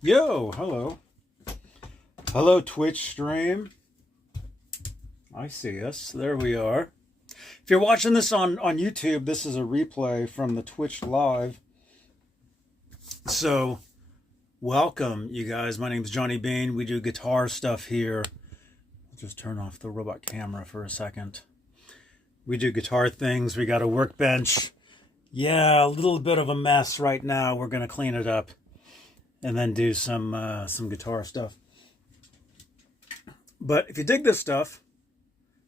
Yo, hello. Hello, Twitch stream. I see us. There we are. If you're watching this on YouTube, this is a replay from the Twitch live. So, welcome, you guys. My name's Johnny Beane. We do guitar stuff here. I'll just turn off the robot camera for a second. We do guitar things. We got a workbench. Yeah, a little bit of a mess right now. We're going to clean it up and then do some guitar stuff. But if you dig this stuff,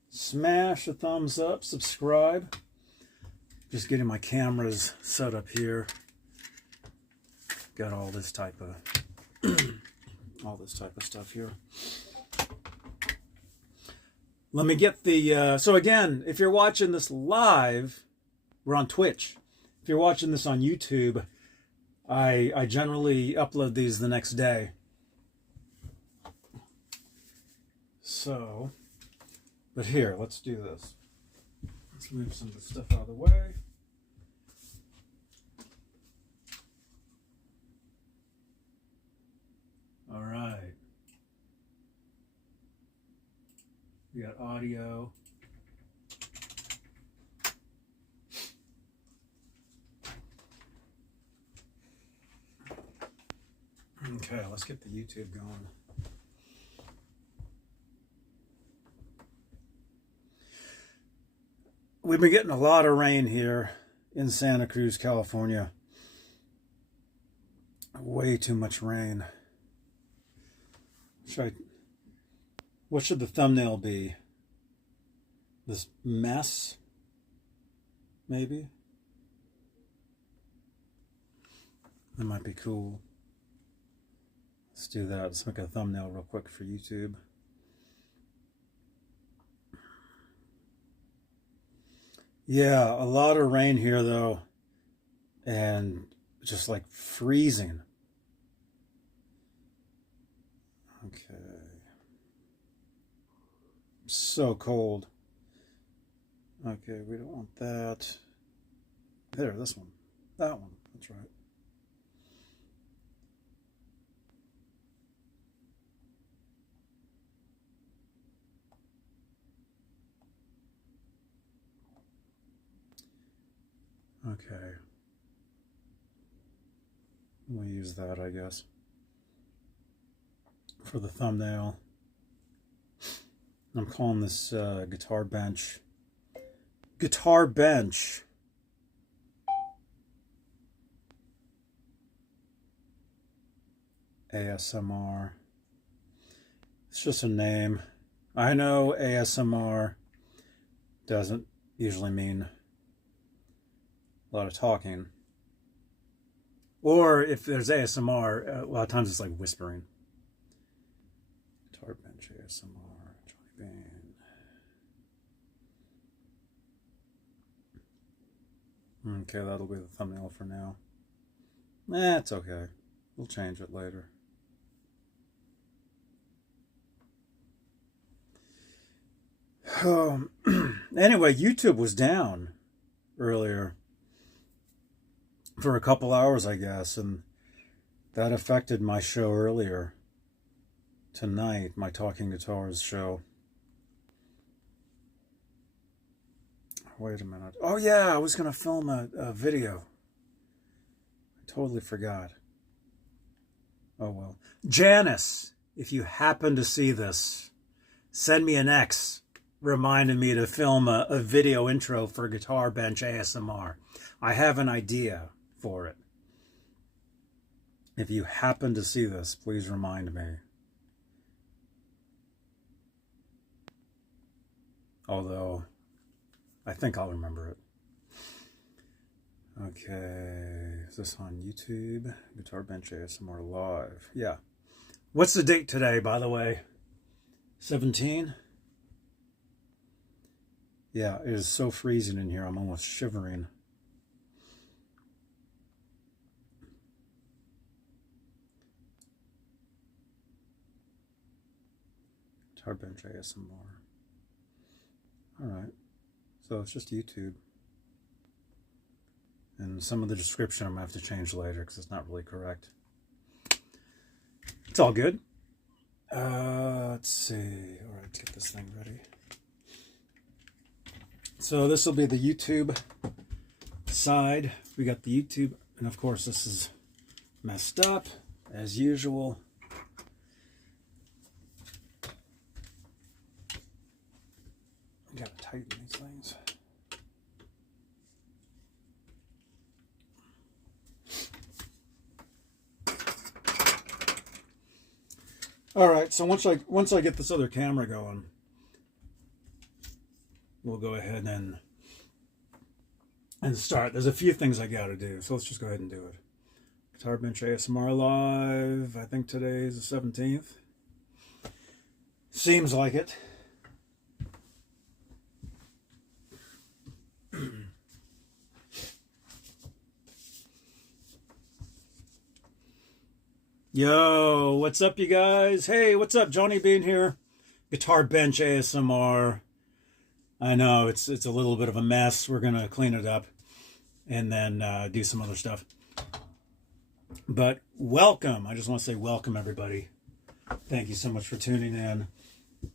smash a thumbs up, subscribe. Just getting my cameras set up here. Got all this type of stuff here. Let me get the so again, if you're watching this live, we're on Twitch. If you're watching this on YouTube, I generally upload these the next day. So, but here, let's do this. Let's move some of the stuff out of the way. All right. We got audio. Okay, let's get the YouTube going. We've been getting a lot of rain here in Santa Cruz, California. Way too much rain. What should the thumbnail be? This mess? Maybe? That might be cool. Let's do that. Let's make a thumbnail real quick for YouTube. Yeah, a lot of rain here though, and just like freezing. Okay. So cold. Okay, we don't want that. There, this one. That one. That's right. Okay. We'll use that, I guess, for the thumbnail. I'm calling this guitar bench. Guitar bench. ASMR. It's just a name. I know ASMR doesn't usually mean a lot of talking. Or if there's ASMR, a lot of times it's like whispering. Guitar bench ASMR, Johnny Beane. Okay, that'll be the thumbnail for now. It's okay. We'll change it later. Anyway, YouTube was down earlier for a couple hours, I guess, and that affected my show earlier tonight, my Talking Guitars show. Wait a minute. Oh yeah, I was going to film a video. I totally forgot. Oh well. Janice, if you happen to see this, send me an X reminding me to film a video intro for Guitar Bench ASMR. I have an idea for it. If you happen to see this, please remind me. Although, I think I'll remember it. Okay, is this on YouTube? Guitar Bench ASMR Live. Yeah. What's the date today, by the way? 17? Yeah, it is so freezing in here. I'm almost shivering. Guitar Bench ASMR. All right. So it's just YouTube. And some of the description I'm going to have to change later because it's not really correct. all good. Let's see. All right, let's get this thing ready. So this will be the YouTube side. We got the YouTube, and of course this is messed up as usual. Gotta tighten these things. All right, so once I get this other camera going, we'll go ahead and start. There's a few things I got to do, so let's just go ahead and do it. Guitar Bench ASMR Live. I think today is the 17th. Seems like it. Yo, what's up, you guys? Hey, what's up? Johnny Beane here. Guitar Bench ASMR. I know it's a little bit of a mess. We're gonna clean it up and then do some other stuff. But welcome. I just want to say welcome, everybody. Thank you so much for tuning in.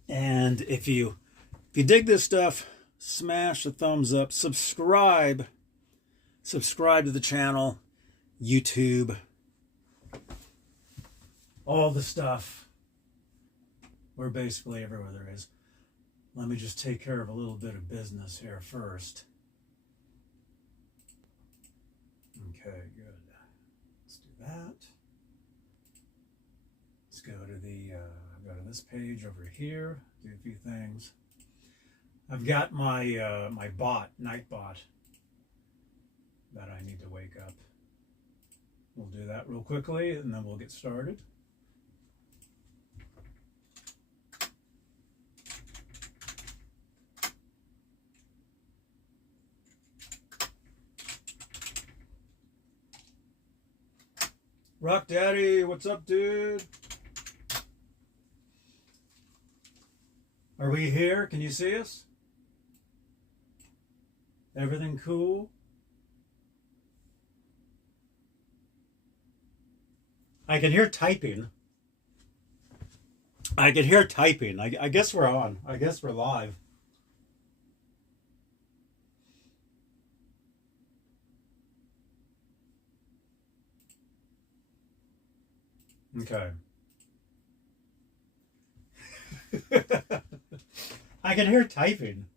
And if you dig this stuff, smash the thumbs up. Subscribe to the channel, YouTube. All the stuff. We're basically everywhere there is. Let me just take care of a little bit of business here first. Okay, good. Let's do that. Let's go to this page over here. Do a few things. I've got my my night bot that I need to wake up. We'll do that real quickly, and then we'll get started. Rock Daddy, what's up, dude? Are we here? Can you see us? Everything cool? I can hear typing. I guess we're on. I guess we're live. Okay. I can hear typing.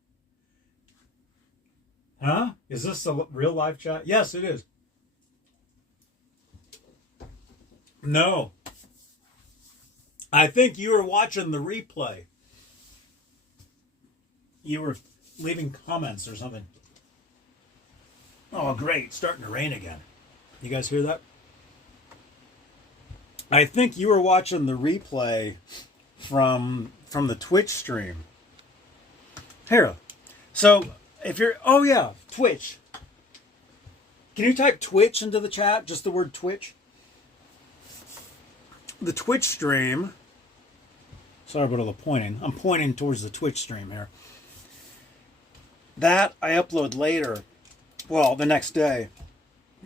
Huh? Is this a real live chat? Yes, it is. No. I think you were watching the replay. You were leaving comments or something. Oh, great. It's starting to rain again. You guys hear that? I think you were watching the replay from the Twitch stream. Here. So, if you're... Oh, yeah. Twitch. Can you type Twitch into the chat? Just the word Twitch? The Twitch stream... Sorry about all the pointing. I'm pointing towards the Twitch stream here. That I upload later. Well, the next day.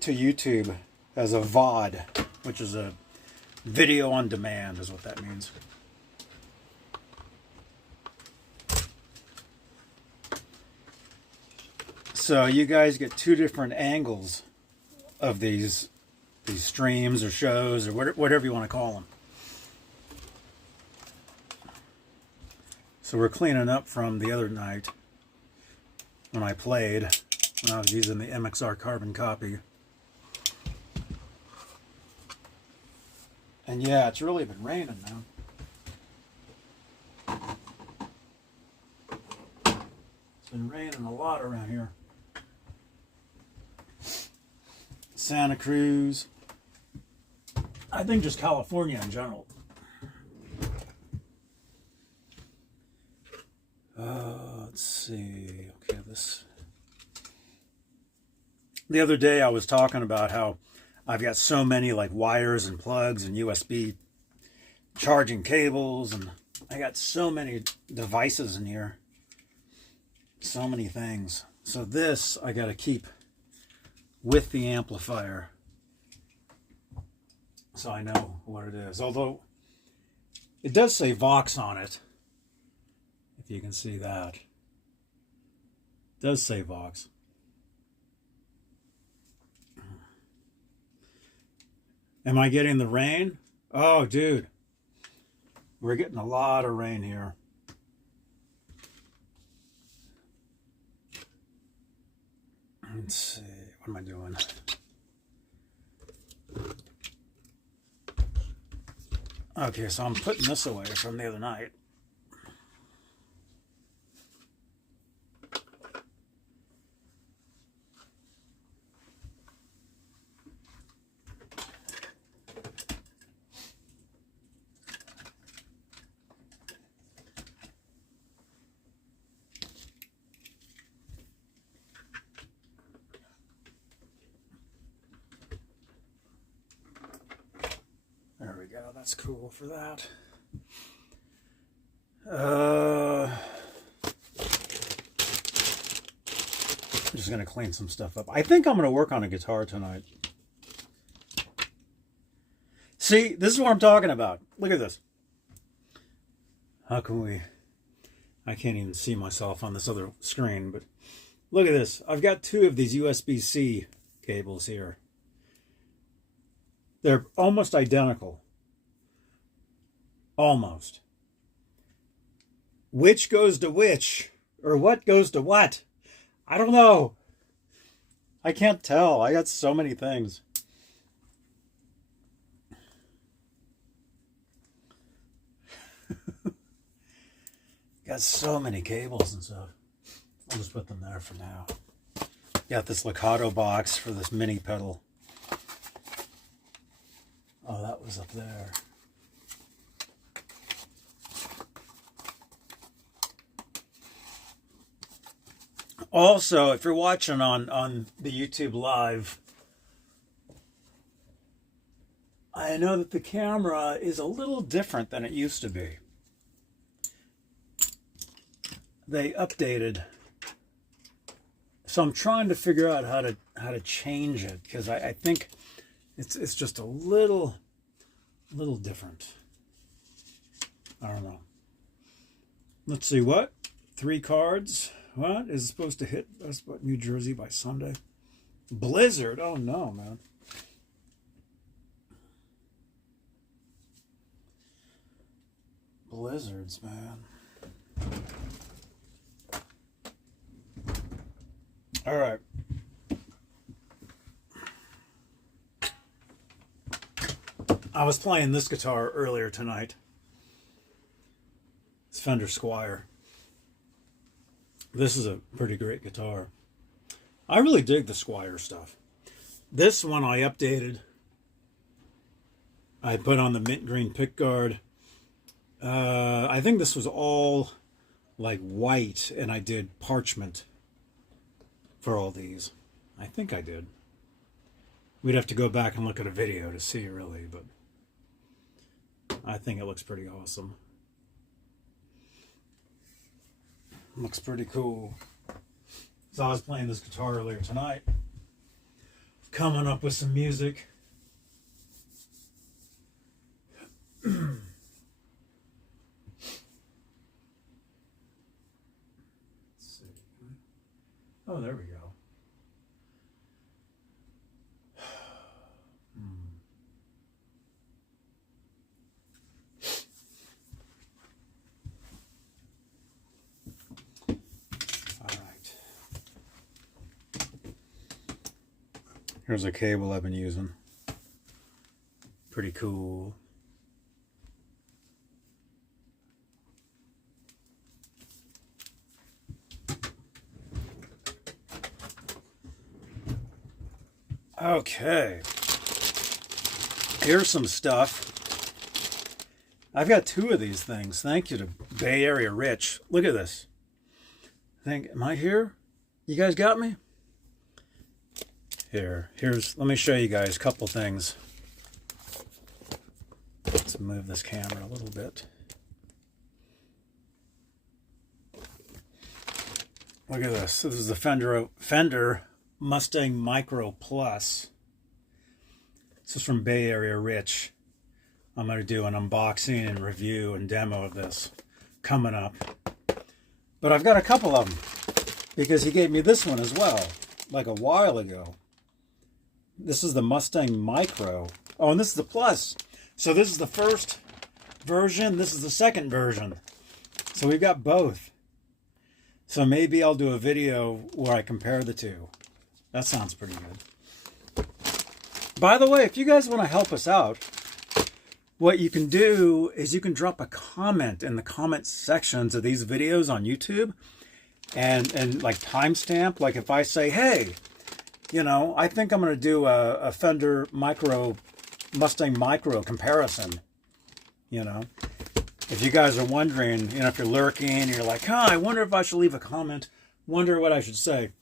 To YouTube as a VOD. Which is a... Video on demand is what that means. So you guys get two different angles of these streams or shows or whatever you want to call them. So we're cleaning up from the other night when I played, when I was using the MXR carbon copy. And yeah, it's really been raining now. It's been raining a lot around here. Santa Cruz. I think just California in general. Let's see. Okay, this. The other day I was talking about how I've got so many like wires and plugs and USB charging cables, and I got so many devices in here. So many things. So this I got to keep with the amplifier so I know what it is. Although It does say Vox on it, if you can see that. It does say Vox. Am I getting the rain? Oh, dude. We're getting a lot of rain here. Let's see. What am I doing? Okay, so I'm putting this away from the other night. There we go. That's cool for that. I'm just going to clean some stuff up. I think I'm going to work on a guitar tonight. See, this is what I'm talking about. Look at this. How can we... I can't even see myself on this other screen, but look at this. I've got two of these USB-C cables here. They're almost identical. Almost. Which goes to which? Or what goes to what? I don't know. I can't tell. I got so many things. Got so many cables and stuff. I'll just put them there for now. Got this Legato box for this mini pedal. Oh, that was up there. Also, if you're watching on the YouTube Live, I know that the camera is a little different than it used to be. They updated. So I'm trying to figure out how to change it, because I think it's just a little different. I don't know. Let's see, what? 3 cards? What? Is it supposed to hit us, what, New Jersey by Sunday? Blizzard? Oh no, man. Blizzards, man. All right. I was playing this guitar earlier tonight. It's Fender Squire. This is a pretty great guitar. I really dig the Squire stuff. This one I updated. I put on the mint green pickguard. I think this was all like white, and I did parchment for all these. I think I did. We'd have to go back and look at a video to see really, but I think it looks pretty awesome. Looks pretty cool. So I was playing this guitar earlier tonight, coming up with some music. Let's see. Oh, there we go. Here's a cable I've been using. Pretty cool. Okay. Here's some stuff. I've got 2 of these things. Thank you to Bay Area Rich. Look at this. Am I here? You guys got me? Here's, let me show you guys a couple things. Let's move this camera a little bit. Look at this. This is the Fender Mustang Micro Plus. This is from Bay Area Rich. I'm going to do an unboxing and review and demo of this coming up. But I've got a couple of them because he gave me this one as well, like a while ago. This is the Mustang Micro. Oh, and this is the Plus. So this is the first version. This is the second version. So we've got both. So maybe I'll do a video where I compare the two. That sounds pretty good. By the way, if you guys want to help us out, what you can do is you can drop a comment in the comment sections of these videos on YouTube and like timestamp. Like if I say, hey, you know, I think I'm going to do a Fender Mustang Micro comparison, you know. If you guys are wondering, you know, if you're lurking and you're like, huh, I wonder if I should leave a comment, wonder what I should say.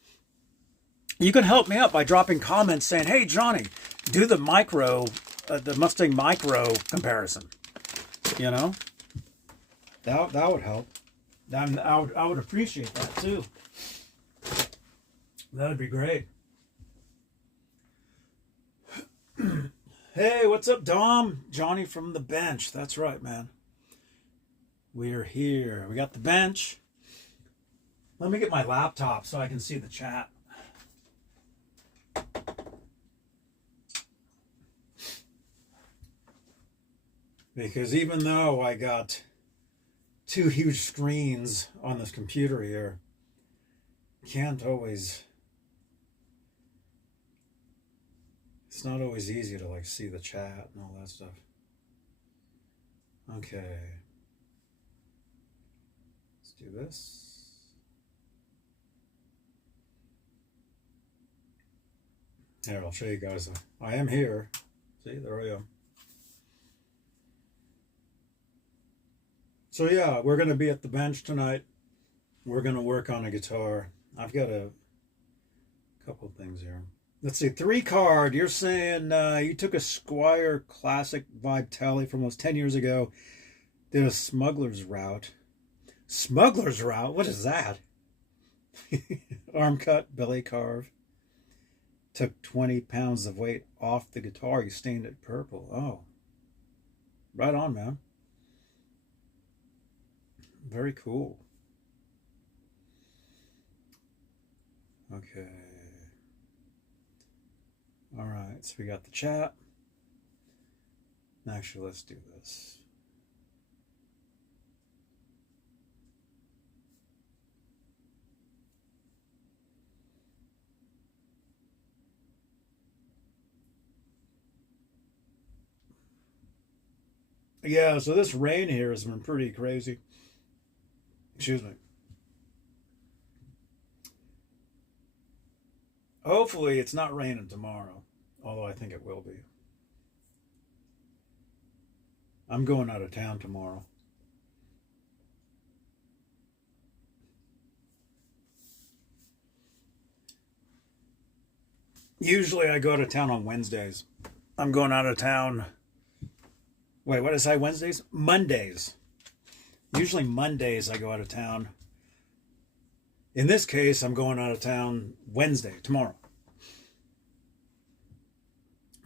You can help me out by dropping comments saying, hey, Johnny, do the Mustang Micro comparison. You know? That would help. I would appreciate that too. That would be great. Hey, what's up, Dom? Johnny from the bench. That's right, man. We're here. We got the bench. Let me get my laptop so I can see the chat. Because even though I got two huge screens on this computer here, can't always... It's not always easy to like see the chat and all that stuff. Okay. Let's do this. Here, I'll show you guys. I am here. See, there I am. So yeah, we're going to be at the bench tonight. We're going to work on a guitar. I've got a couple of things here. Let's see, 3 card. You're saying you took a Squire Classic Vibe Tele from almost 10 years ago. Did a smuggler's route. Smuggler's route? What is that? Arm cut, belly carve. Took 20 pounds of weight off the guitar. You stained it purple. Oh. Right on, man. Very cool. Okay. All right, so we got the chat. Actually, let's do this. Yeah, so this rain here has been pretty crazy. Excuse me. Hopefully it's not raining tomorrow, although I think it will be. I'm going out of town tomorrow. Usually I go to town on Wednesdays. I'm going out of town. Wait, what did I say? Wednesdays? Mondays. Usually Mondays I go out of town. In this case, I'm going out of town Wednesday, tomorrow.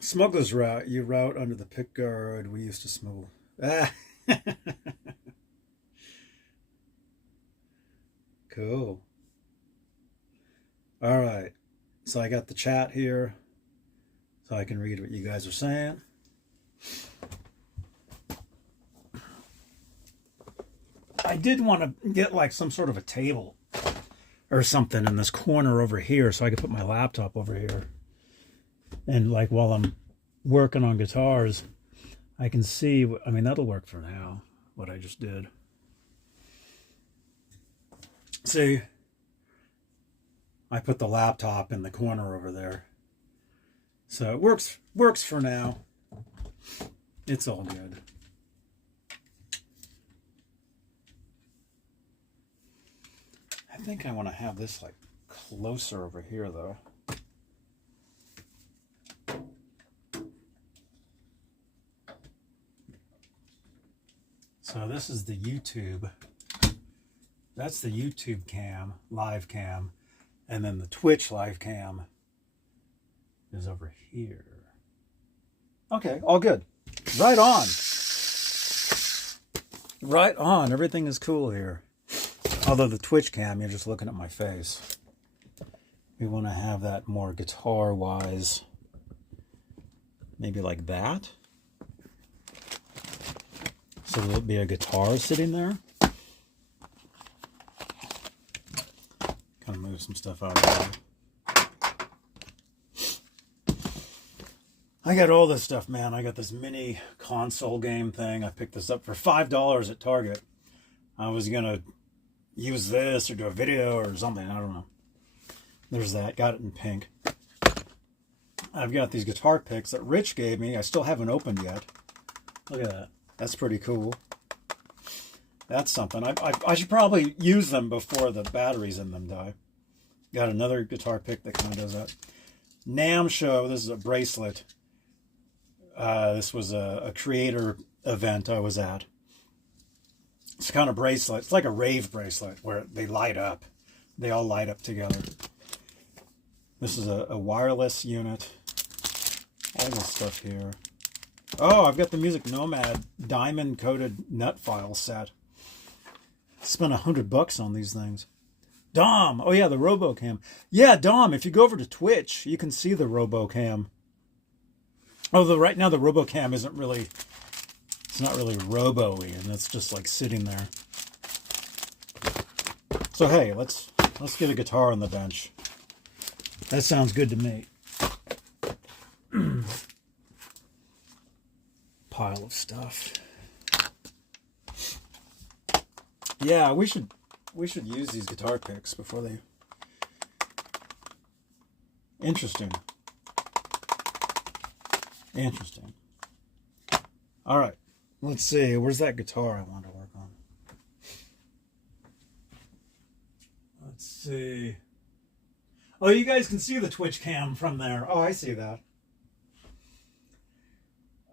Smuggler's route. You route under the pick guard we used to smuggle. Ah. Cool. All right. So I got the chat here so I can read what you guys are saying. I did want to get like some sort of a table or something in this corner over here so I could put my laptop over here. And like while I'm working on guitars, I can see, I mean, that'll work for now, what I just did. See, I put the laptop in the corner over there. So it works for now. It's all good. I think I want to have this like closer over here though. So this is the YouTube. That's the YouTube cam, live cam. And then the Twitch live cam is over here. Okay, all good. Right on. Right on. Everything is cool here. Although the Twitch cam, you're just looking at my face. We want to have that more guitar-wise. Maybe like that. So there'll be a guitar sitting there. Kind of move some stuff out of there. I got all this stuff, man. I got this mini console game thing. I picked this up for $5 at Target. I was going to use this or do a video or something. I don't know. There's that. Got it in pink. I've got these guitar picks that Rich gave me. I still haven't opened yet. Look at that. That's pretty cool. That's something. I should probably use them before the batteries in them die. Got another guitar pick that kind of does that. NAMM show. This is a bracelet. This was a creator event I was at. It's kind of bracelet. It's like a rave bracelet where they light up. They all light up together. This is a wireless unit. All this stuff here. Oh, I've got the Music Nomad diamond coated nut file set. Spent $100 on these things. Dom. Oh yeah, the RoboCam. Yeah, Dom, if you go over to Twitch, you can see the RoboCam. Although right now the RoboCam isn't really, it's not really robo-y, and it's just like sitting there. So hey, let's get a guitar on the bench. That sounds good to me. Pile of stuff. Yeah, we should use these guitar picks before they. Interesting. All right, let's see. Where's that guitar I want to work on? Let's see. Oh, you guys can see the Twitch cam from there. Oh, I see that.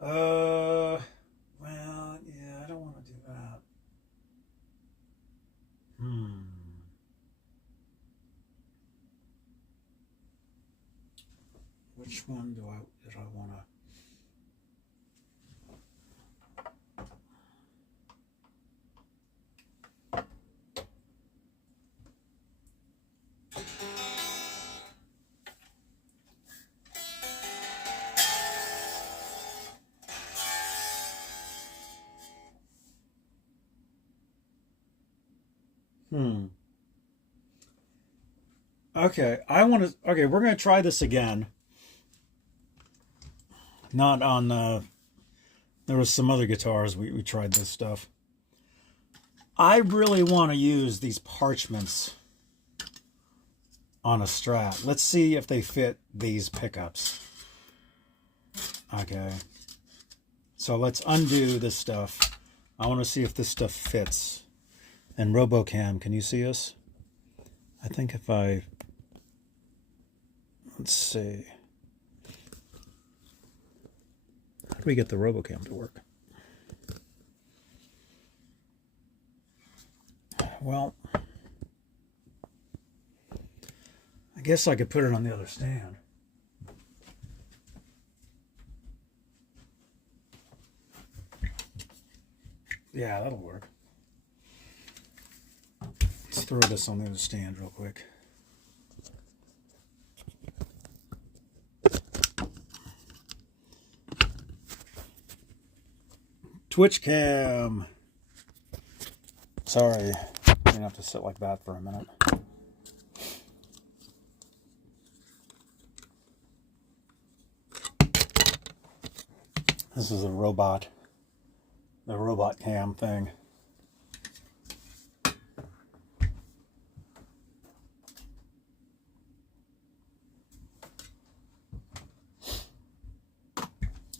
Well, yeah, I don't want to do that. Which one did I want to? Okay, okay, we're going to try this again. Not on, there was some other guitars, we tried this stuff. I really want to use these parchments on a Strat. Let's see if they fit these pickups. Okay. So let's undo this stuff. I want to see if this stuff fits. And RoboCam, can you see us? I think if I... Let's see. How do we get the RoboCam to work? Well, I guess I could put it on the other stand. Yeah, that'll work. Let's throw this on the other stand real quick. Twitch cam. Sorry, you're gonna have to sit like that for a minute. This is the robot cam thing.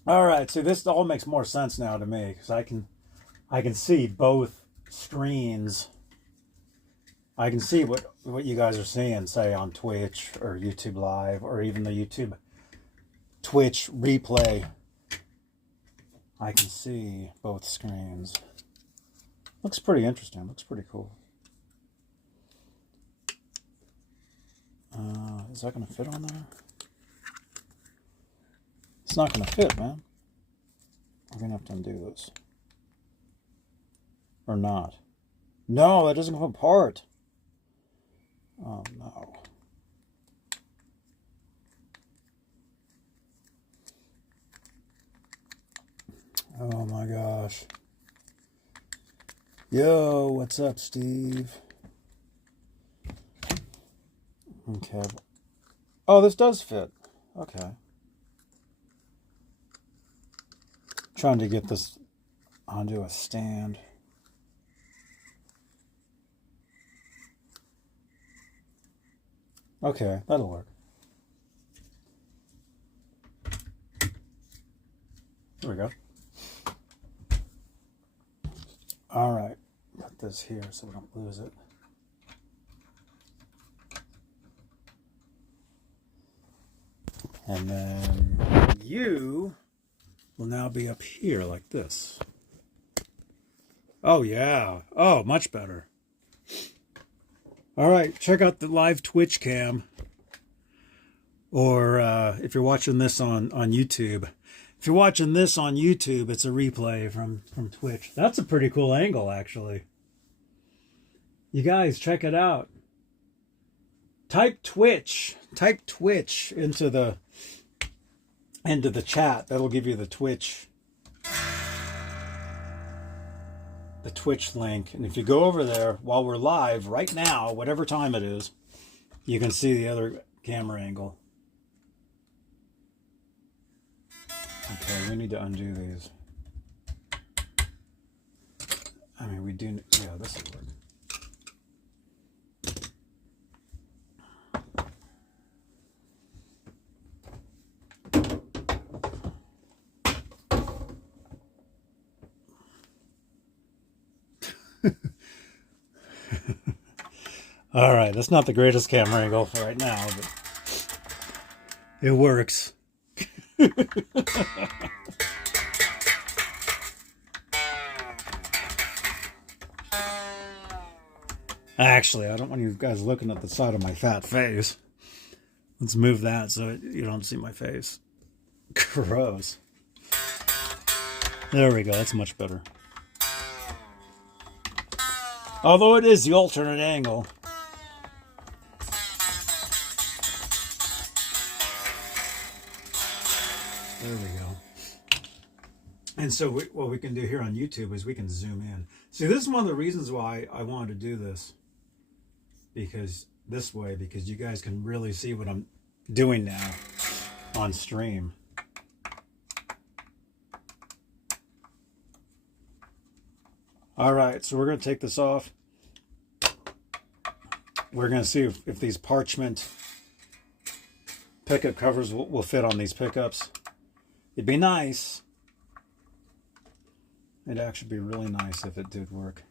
All right, so this all makes more sense now to me because I can see both screens. I can see what you guys are seeing, say on Twitch or YouTube Live or even the YouTube Twitch replay. I can see both screens. Looks pretty interesting. Looks pretty cool. Is that going to fit on there? It's not going to fit, man. We're going to have to undo this. Or not? No, that doesn't come apart. Oh, no. Oh, my gosh. Yo, what's up, Steve? Okay. Oh, this does fit. Okay. Trying to get this onto a stand. Okay, that'll work. There we go. All right, put this here so we don't lose it. And then you will now be up here like this. Oh, yeah. Oh, much better. All right, check out the live Twitch cam. Or if you're watching this on YouTube. If you're watching this on YouTube, it's a replay from Twitch. That's a pretty cool angle, actually. You guys, check it out. Type Twitch into the chat. That'll give you the Twitch link. And if you go over there while we're live right now, whatever time it is, you can see the other camera angle. Okay, we need to undo these. I mean, we do, yeah, this will work. All right, that's not the greatest camera angle for right now, but it works. Actually, I don't want you guys looking at the side of my fat face. Let's move that so you don't see my face. Gross. There we go. That's much better. Although it is the alternate angle. There we go. And so what we can do here on YouTube is we can zoom in. See, this is one of the reasons why I wanted to do this. Because you guys can really see what I'm doing now on stream. All right, so we're going to take this off. We're going to see if these parchment pickup covers will fit on these pickups. It'd be nice. It'd actually be really nice if it did work.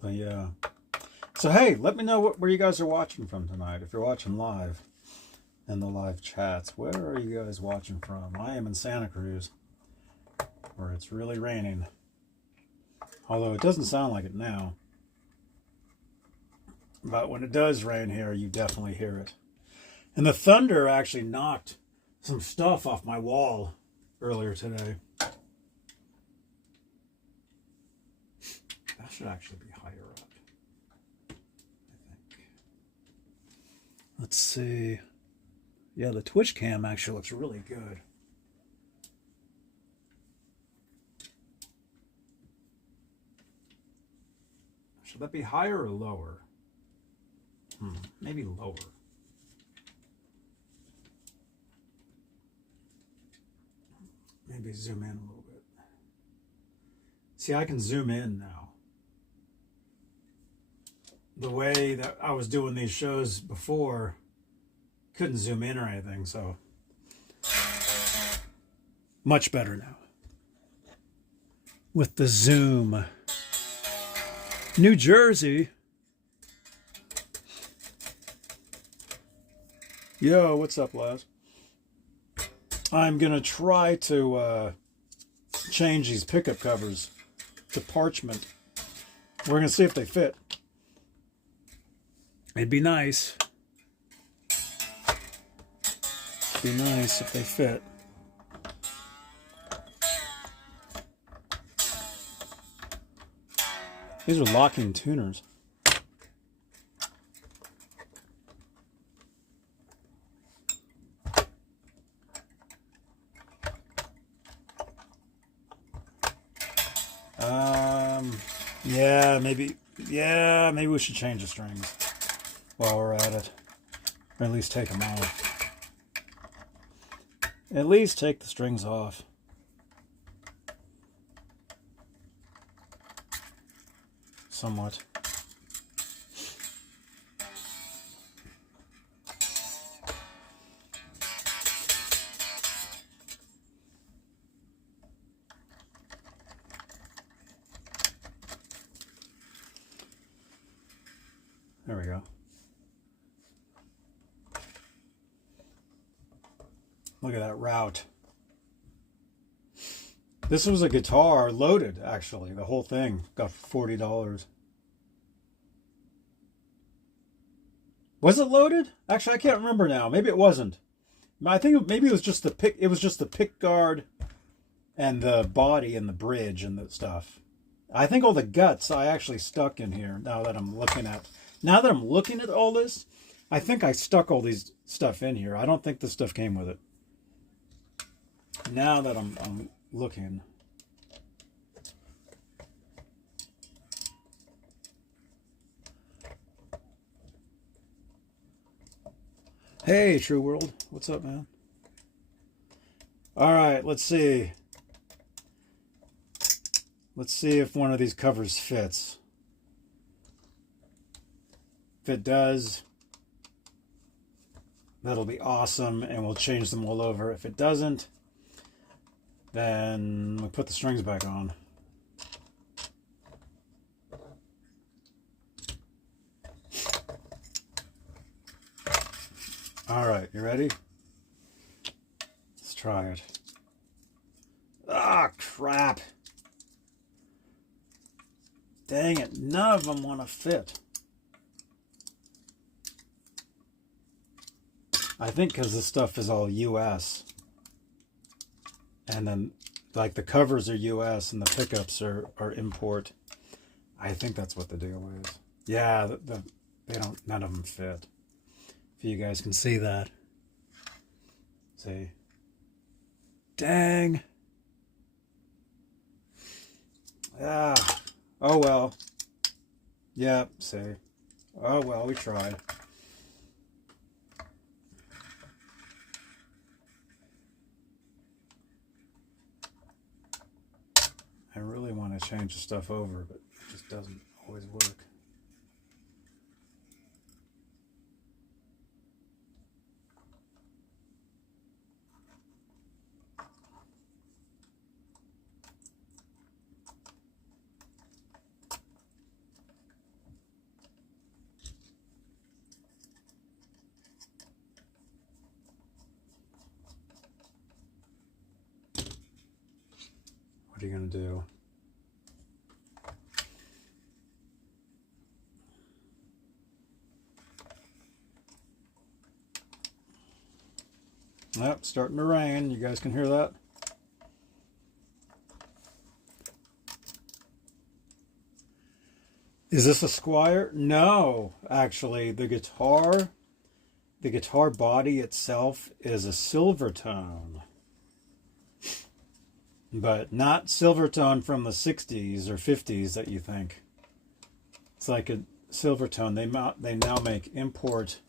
But yeah. So hey, let me know where you guys are watching from tonight. If you're watching live in the live chats, where are you guys watching from? I am in Santa Cruz, where it's really raining. Although it doesn't sound like it now. But when it does rain here, you definitely hear it. And the thunder actually knocked some stuff off my wall earlier today. That should actually be higher up, I think. Let's see. Yeah, the Twitch cam actually looks really good. Should that be higher or lower? Maybe lower. Maybe zoom in a little bit. See, I can zoom in now. The way that I was doing these shows before, couldn't zoom in or anything, so much better now. With the zoom. New Jersey. Yo, what's up, Laz? I'm gonna try to change these pickup covers to parchment. We're going to see if they fit. It'd be nice. It'd be nice if they fit. These are locking tuners. Maybe we should change the strings while we're at it. Or at least take them off. At least take the strings off. Somewhat. There we go. Look at that route. This was a guitar loaded, actually. The whole thing got $40. Was it loaded? Actually, I can't remember now. Maybe it wasn't. I think maybe it was just the pick. It was just the pick guard and the body and the bridge and the stuff. I think all the guts I actually stuck in here. Now that I'm looking at all this, I think I stuck all these stuff in here. I don't think the stuff came with it. Now that I'm looking. Hey, True World. What's up, man? All right, let's see. Let's see if one of these covers fits. If it does, that'll be awesome, and we'll change them all over. If it doesn't, then we'll put the strings back on. All right, you ready? Let's try it. Ah, crap. Dang it, none of them want to fit. I think because this stuff is all US. And then, like, the covers are US and the pickups are import. I think that's what the deal is. Yeah, none of them fit. If you guys can see that. See? Dang. Ah. Oh well. Yeah, see. Oh well, we tried. I really want to change the stuff over, but it just doesn't always work. What are you going to do? Yep, starting to rain. You guys can hear that? Is this a Squire? No, actually, the guitar body itself is a Silvertone. But not Silvertone from the 60s or 50s that you think. It's like a Silvertone. They now make import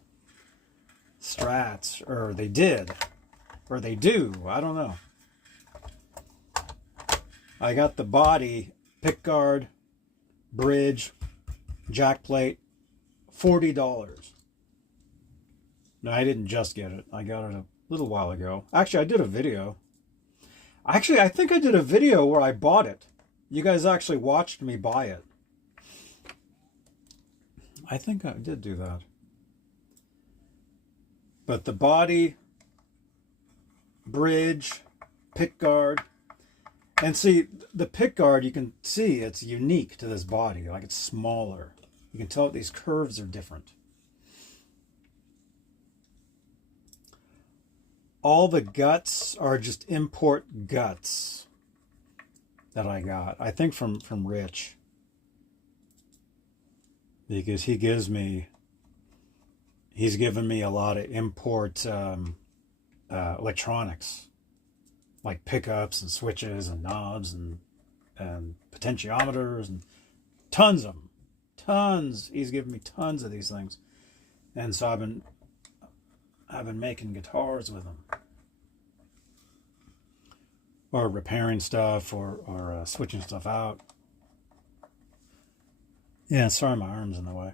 Strats, or they did, or they do. I don't know. I got the body, pickguard, bridge, jack plate, $40. No, I didn't just get it. I got it a little while ago. Actually, I did a video. Actually, I think I did a video where I bought it. You guys actually watched me buy it. I think I did do that. But the body, bridge, pickguard, And see, the pick guard, you can see it's unique to this body. Like, it's smaller. You can tell these curves are different. All the guts are just import guts that I got. I think from Rich. Because he's given me a lot of import electronics. Like pickups and switches and knobs and potentiometers and tons of them. Tons. He's given me tons of these things. And so I've been making guitars with them. Or repairing stuff or switching stuff out. Yeah, sorry my arm's in the way.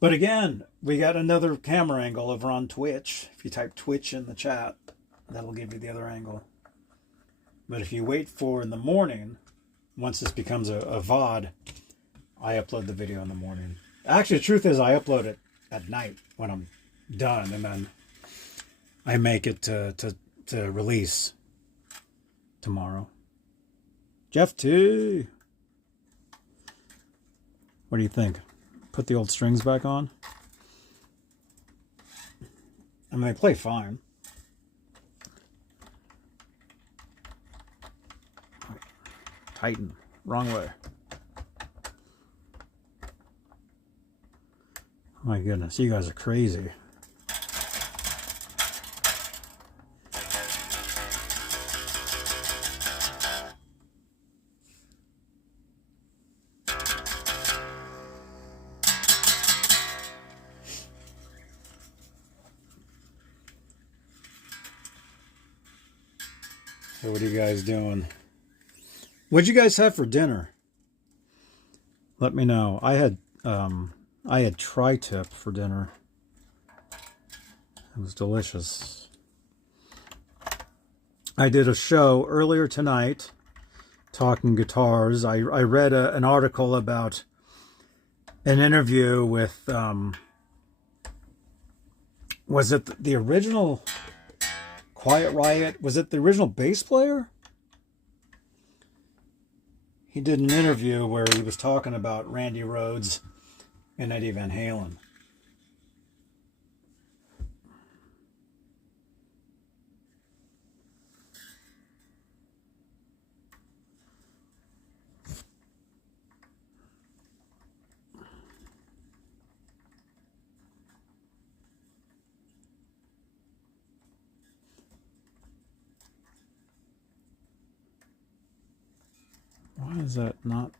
But again, we got another camera angle over on Twitch. If you type Twitch in the chat, that'll give you the other angle. But if you wait for in the morning, once this becomes a VOD, I upload the video in the morning. Actually, the truth is I upload it at night when I'm done, and then I make it to release tomorrow. Jeff T. What do you think? Put the old strings back on? I mean, they play fine. Tighten. Wrong way. My goodness, you guys are crazy. So what are you guys doing? What'd you guys have for dinner? Let me know. I had tri-tip for dinner. It was delicious. I did a show earlier tonight talking guitars. I read an article about an interview with was it the original Quiet Riot? Was it the original bass player? He did an interview where he was talking about Randy Rhoads and Eddie Van Halen. Why is that not?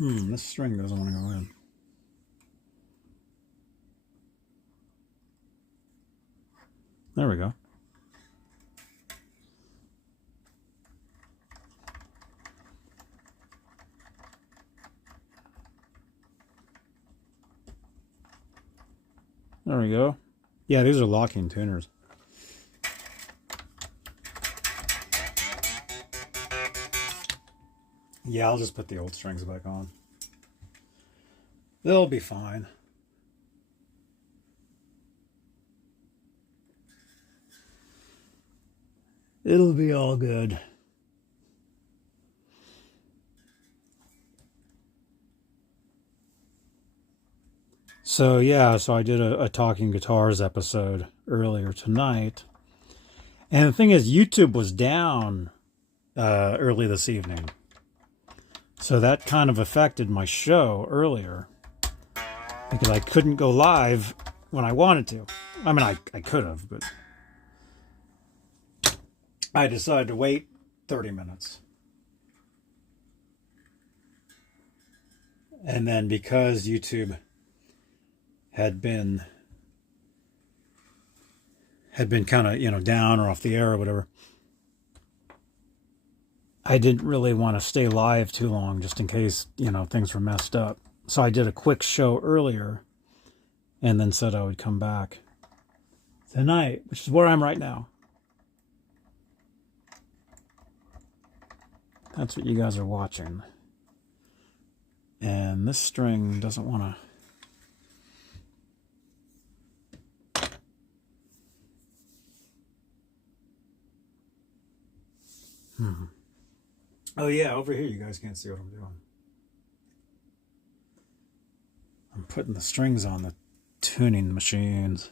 This string doesn't want to go in. There we go. There we go. Yeah, these are locking tuners. Yeah, I'll just put the old strings back on. They'll be fine. It'll be all good. So yeah, so I did a Talking Guitars episode earlier tonight. And the thing is, YouTube was down early this evening. So that kind of affected my show earlier. Because I couldn't go live when I wanted to. I mean, I could have, but I decided to wait 30 minutes. And then because YouTube had been kind of, down or off the air or whatever, I didn't really want to stay live too long just in case, things were messed up. So I did a quick show earlier and then said I would come back tonight, which is where I'm right now. That's what you guys are watching. And this string doesn't want to... Oh yeah, over here you guys can't see what I'm doing. I'm putting the strings on the tuning machines.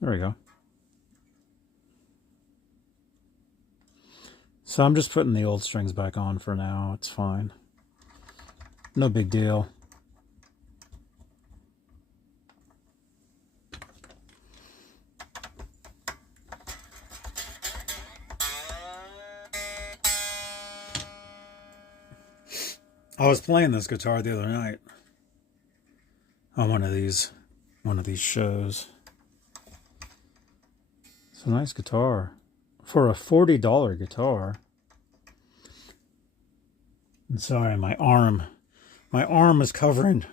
There we go. So I'm just putting the old strings back on for now. It's fine. No big deal. I was playing this guitar the other night on one of these shows. It's a nice guitar for a $40 guitar. I'm sorry, my arm is covering.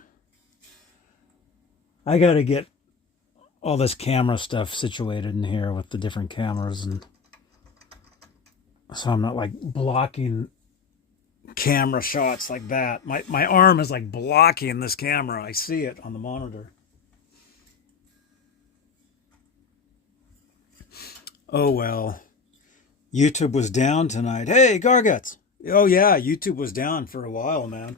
I got to get all this camera stuff situated in here with the different cameras, and so I'm not like blocking camera shots like that. My arm is like blocking this camera. I see it on the monitor. Oh well. YouTube was down tonight. Hey, Garguts. Oh yeah, YouTube was down for a while, man.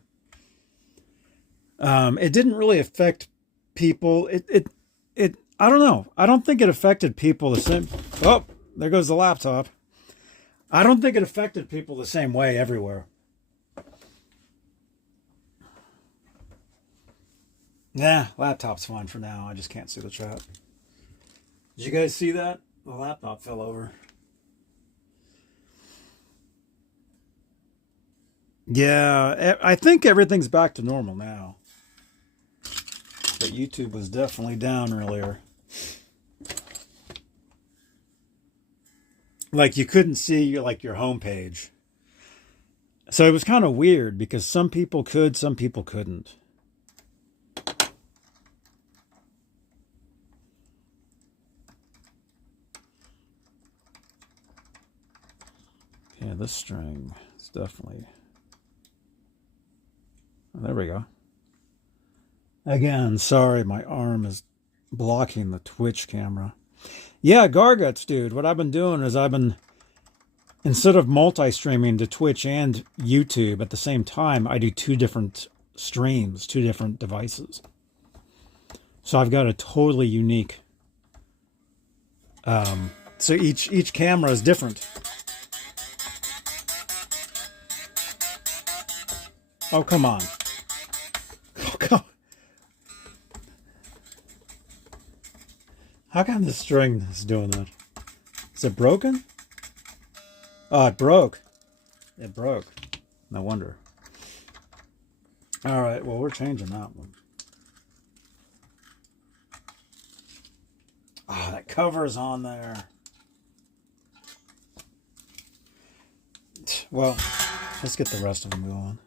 It didn't really affect people. I don't know. I don't think it affected people the same. Oh, there goes the laptop. I don't think it affected people the same way everywhere. Nah, laptop's fine for now. I just can't see the chat. Did you guys see that? The laptop fell over. Yeah, I think everything's back to normal now. But YouTube was definitely down earlier. Like you couldn't see like your homepage. So it was kind of weird because some people could, some people couldn't. Yeah, this string is definitely... Oh, there we go. Again, sorry, my arm is blocking the Twitch camera. Yeah, Garguts, dude. What I've been doing is instead of multi-streaming to Twitch and YouTube at the same time, I do 2 different streams, 2 different devices. So I've got a totally unique... so each camera is different. Oh, come on. Oh, come. How come the string is doing that? Is it broken? Oh, it broke. It broke. No wonder. All right, well, we're changing that one. Oh, that cover's on there. Well, let's get the rest of them going.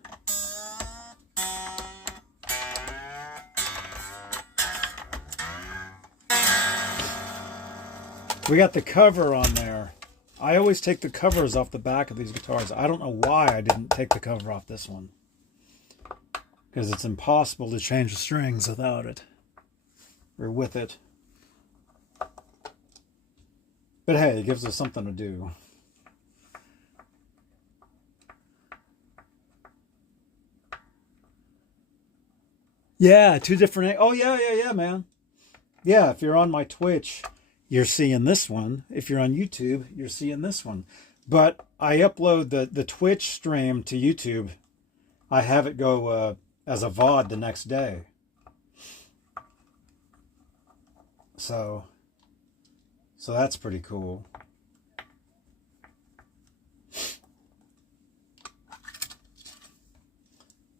We got the cover on there. I always take the covers off the back of these guitars. I don't know why I didn't take the cover off this one. Because it's impossible to change the strings without it. Or with it. But hey, it gives us something to do. Yeah, 2 different... Oh, yeah, man. Yeah, if you're on my Twitch... You're seeing this one. If you're on YouTube, you're seeing this one. But I upload the Twitch stream to YouTube. I have it go as a VOD the next day. So that's pretty cool.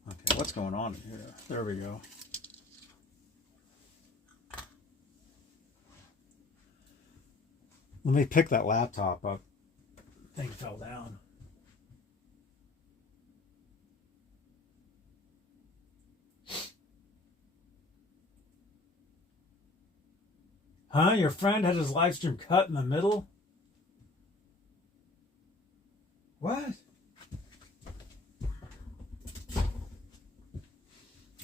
Okay, what's going on here? There we go. Let me pick that laptop up. Thing fell down. Huh? Your friend had his live stream cut in the middle? What?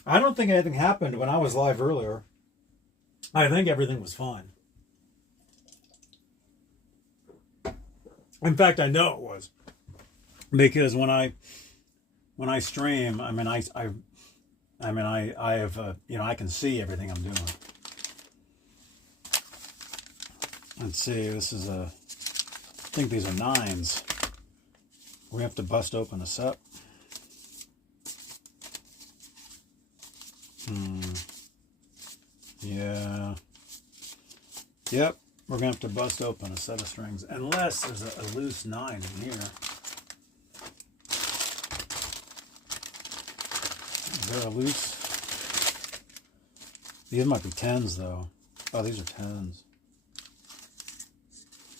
I don't think anything happened when I was live earlier. I think everything was fine. In fact, I know it was. Because when I stream, I have I can see everything I'm doing. Let's see, this is I think these are 9s. We have to bust open the set. Yeah. Yep, we're going to have to bust open a set of strings. Unless there's a loose 9 in here. Is there a loose? These might be 10s, though. Oh, these are 10s.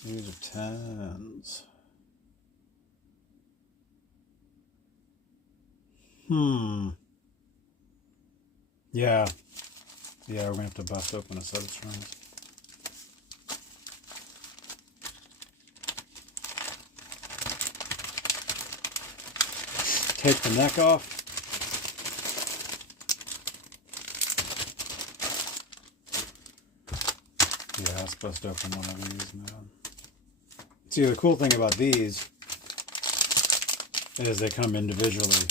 These are 10s. Yeah. Yeah, we're going to have to bust open a set of strings. Take the neck off. Yeah, let's bust open one of these, man. See, the cool thing about these is they come individually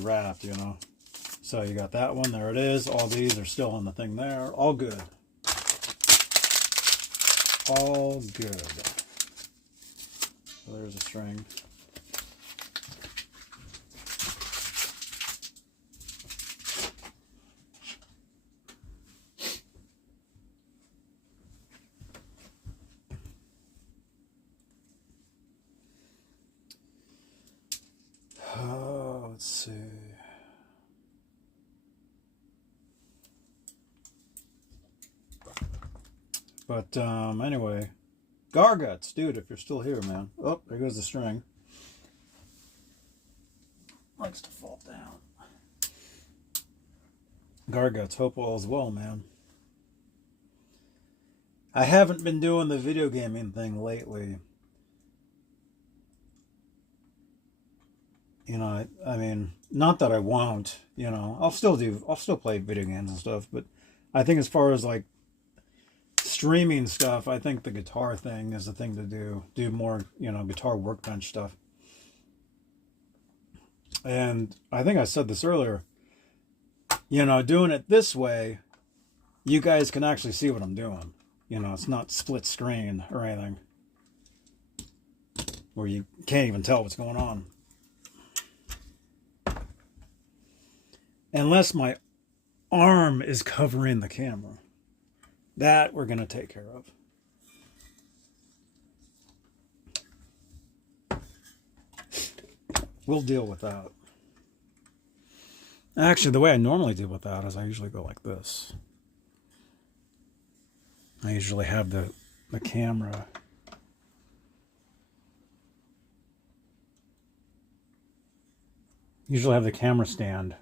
wrapped, you know. So you got that one, there it is. All these are still on the thing there. All good. All good. So there's a string. Let's see. But anyway, Garguts, dude, if you're still here, man. Oh, there goes the string. Likes to fall down. Garguts, hope all is well, man. I haven't been doing the video gaming thing lately. You know, I mean, not that I won't, you know, I'll still play video games and stuff, but I think as far as like streaming stuff, I think the guitar thing is the thing to do more, you know, guitar workbench stuff. And I think I said this earlier, you know, doing it this way, you guys can actually see what I'm doing. You know, it's not split screen or anything where you can't even tell what's going on. Unless my arm is covering the camera. That we're going to take care of. We'll deal with that. Actually, the way I normally deal with that is I usually go like this. I usually have the camera. Usually have the camera stand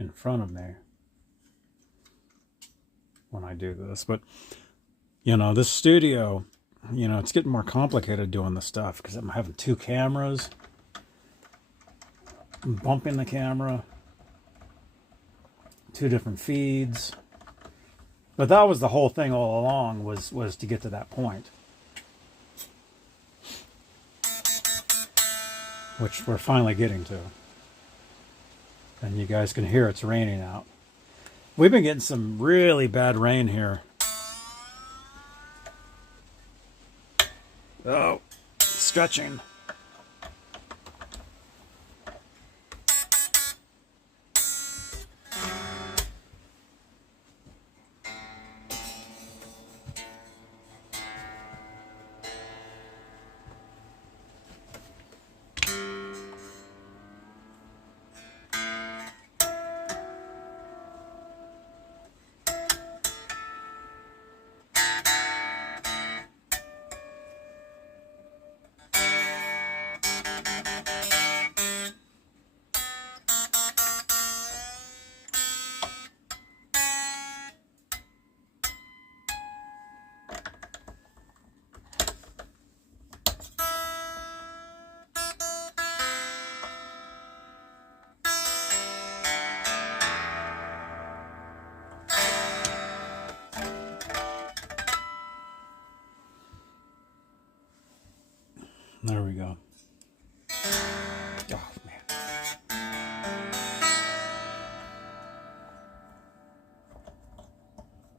in front of me when I do this. But, you know, this studio, you know, it's getting more complicated doing this stuff because I'm having 2 cameras. I'm bumping the camera. 2 different feeds. But that was the whole thing all along, was to get to that point. Which we're finally getting to. And you guys can hear it's raining out. We've been getting some really bad rain here. Oh, stretching.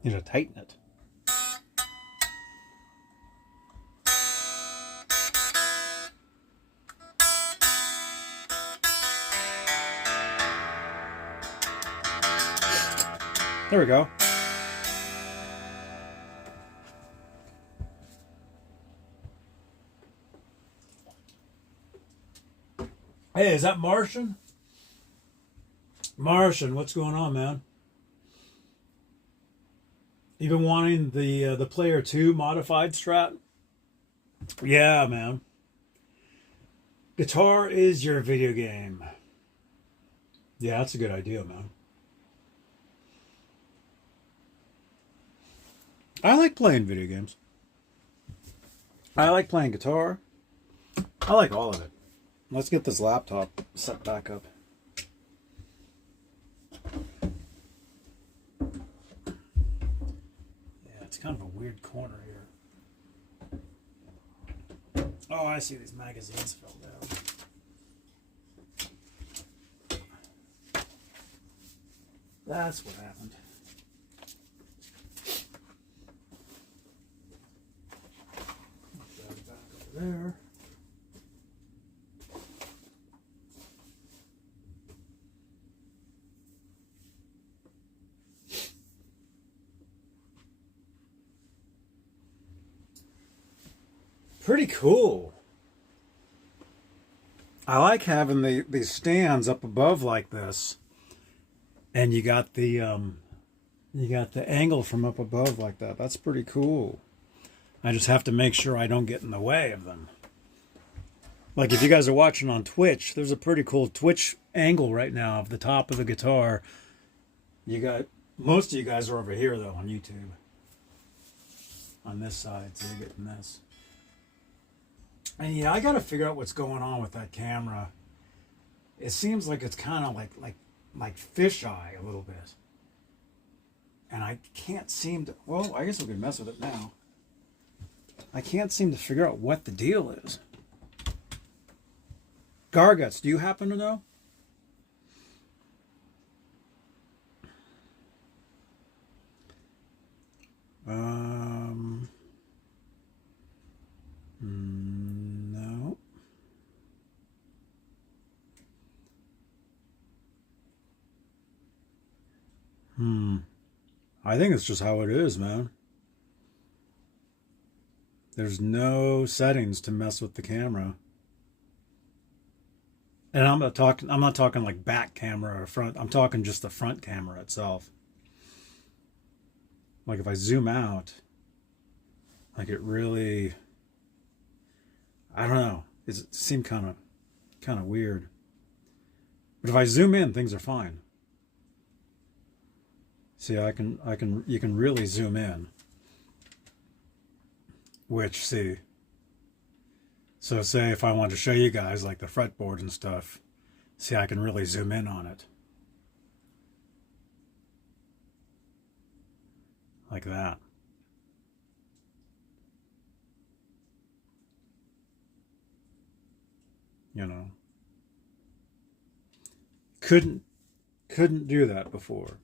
Need to tighten it. There we go. Hey, is that Martian? Martian, what's going on, man? You been wanting the Player 2 modified Strat? Yeah, man. Guitar is your video game. Yeah, that's a good idea, man. I like playing video games. I like playing guitar. I like all of it. Let's get this laptop set back up. Yeah, it's kind of a weird corner here. Oh, I see, these magazines fell down. That's what happened. Put that back over there. Pretty cool. I like having these stands up above like this, and you got the angle from up above like that. That's pretty cool. I just have to make sure I don't get in the way of them. Like if you guys are watching on Twitch, there's a pretty cool Twitch angle right now of the top of the guitar. You got most of you guys are over here though on YouTube. On this side, so you're getting this. And yeah, I got to figure out what's going on with that camera. It seems like it's kind of like fisheye a little bit. And I can't seem to, well, I guess we can mess with it now. I can't seem to figure out what the deal is. Garguts, do you happen to know? No. I think it's just how it is, man. There's no settings to mess with the camera. And I'm not talking like back camera or front. I'm talking just the front camera itself. Like if I zoom out, like it really, I don't know. It seemed kind of weird. But if I zoom in, things are fine. See, you can really zoom in. Which, see, so say if I want to show you guys like the fretboard and stuff, see, I can really zoom in on it. Like that. You know. Couldn't do that before.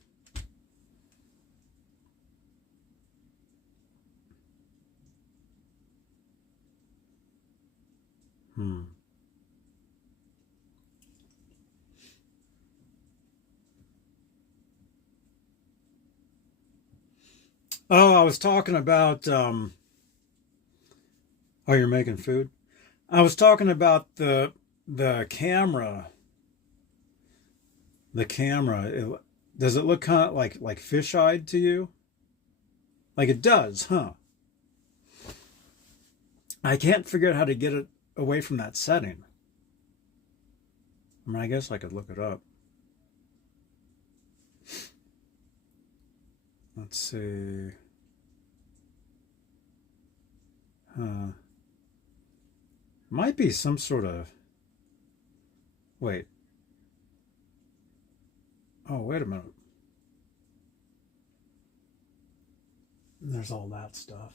Oh, I was talking about oh, you're making food? I was talking about the camera. The camera, does it look kind of like fish-eyed to you? Like it does, huh? I can't figure out how to get it away from that setting. I mean, I guess I could look it up. Let's see. Might be some sort of... Wait. Oh, wait a minute. There's all that stuff.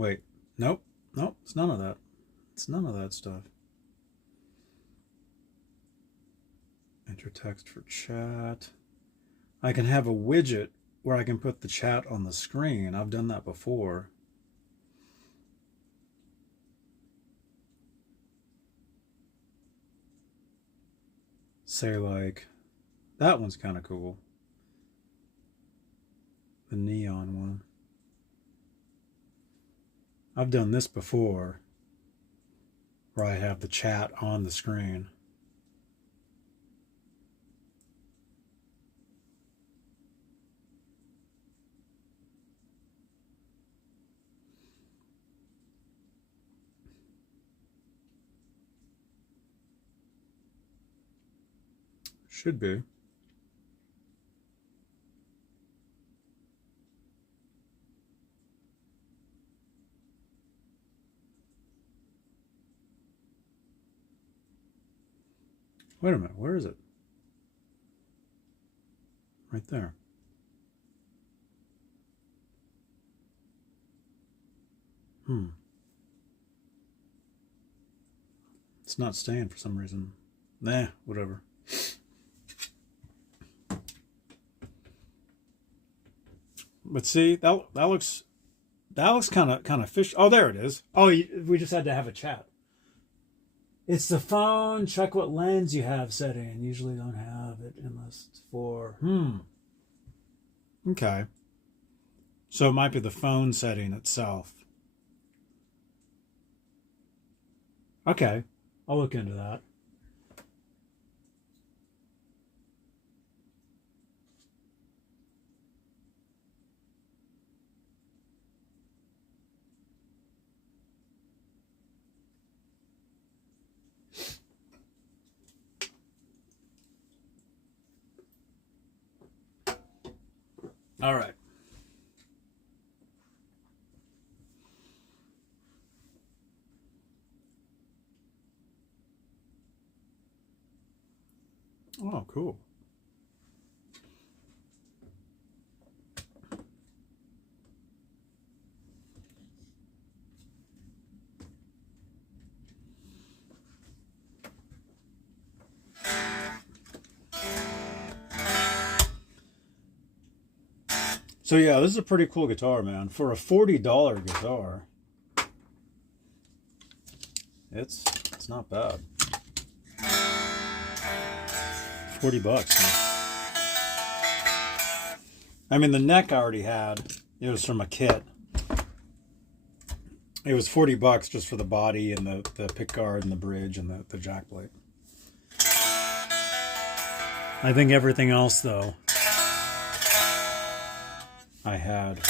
Wait. Nope. Nope. It's none of that. It's none of that stuff. Enter text for chat. I can have a widget where I can put the chat on the screen. I've done that before. Say like, that one's kind of cool. The neon one. I've done this before, where I have the chat on the screen. Should be. Wait a minute, where is it? Right there. It's not staying for some reason. Nah, whatever. But see, that looks kind of fish. Oh, there it is. Oh, we just had to have a chat. It's the phone. Check what lens you have set in. Usually don't have it unless it's for... Okay. So it might be the phone setting itself. Okay. I'll look into that. All right. Oh, cool. So yeah, this is a pretty cool guitar, man. For a $40 guitar, it's not bad. $40. I mean, the neck I already had. It was from a kit. It was $40 just for the body and the pickguard and the bridge and the jack plate. I think everything else, though, I had.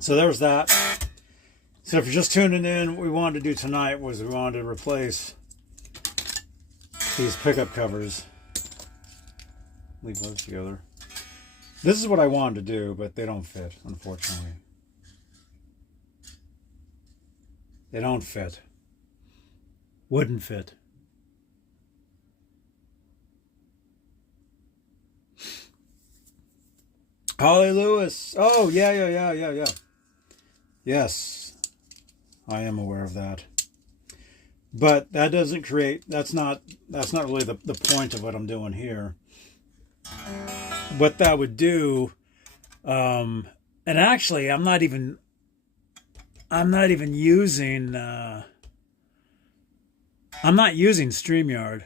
So there's that. So if you're just tuning in, what we wanted to do tonight was we wanted to replace these pickup covers. Leave those together. This is what I wanted to do, but they don't fit, unfortunately. They don't fit. Wouldn't fit. Holly Lewis. Oh, yeah. Yes. I am aware of that. But that doesn't create, that's not really the point of what I'm doing here. What that would do, and actually I'm not using I'm not using StreamYard.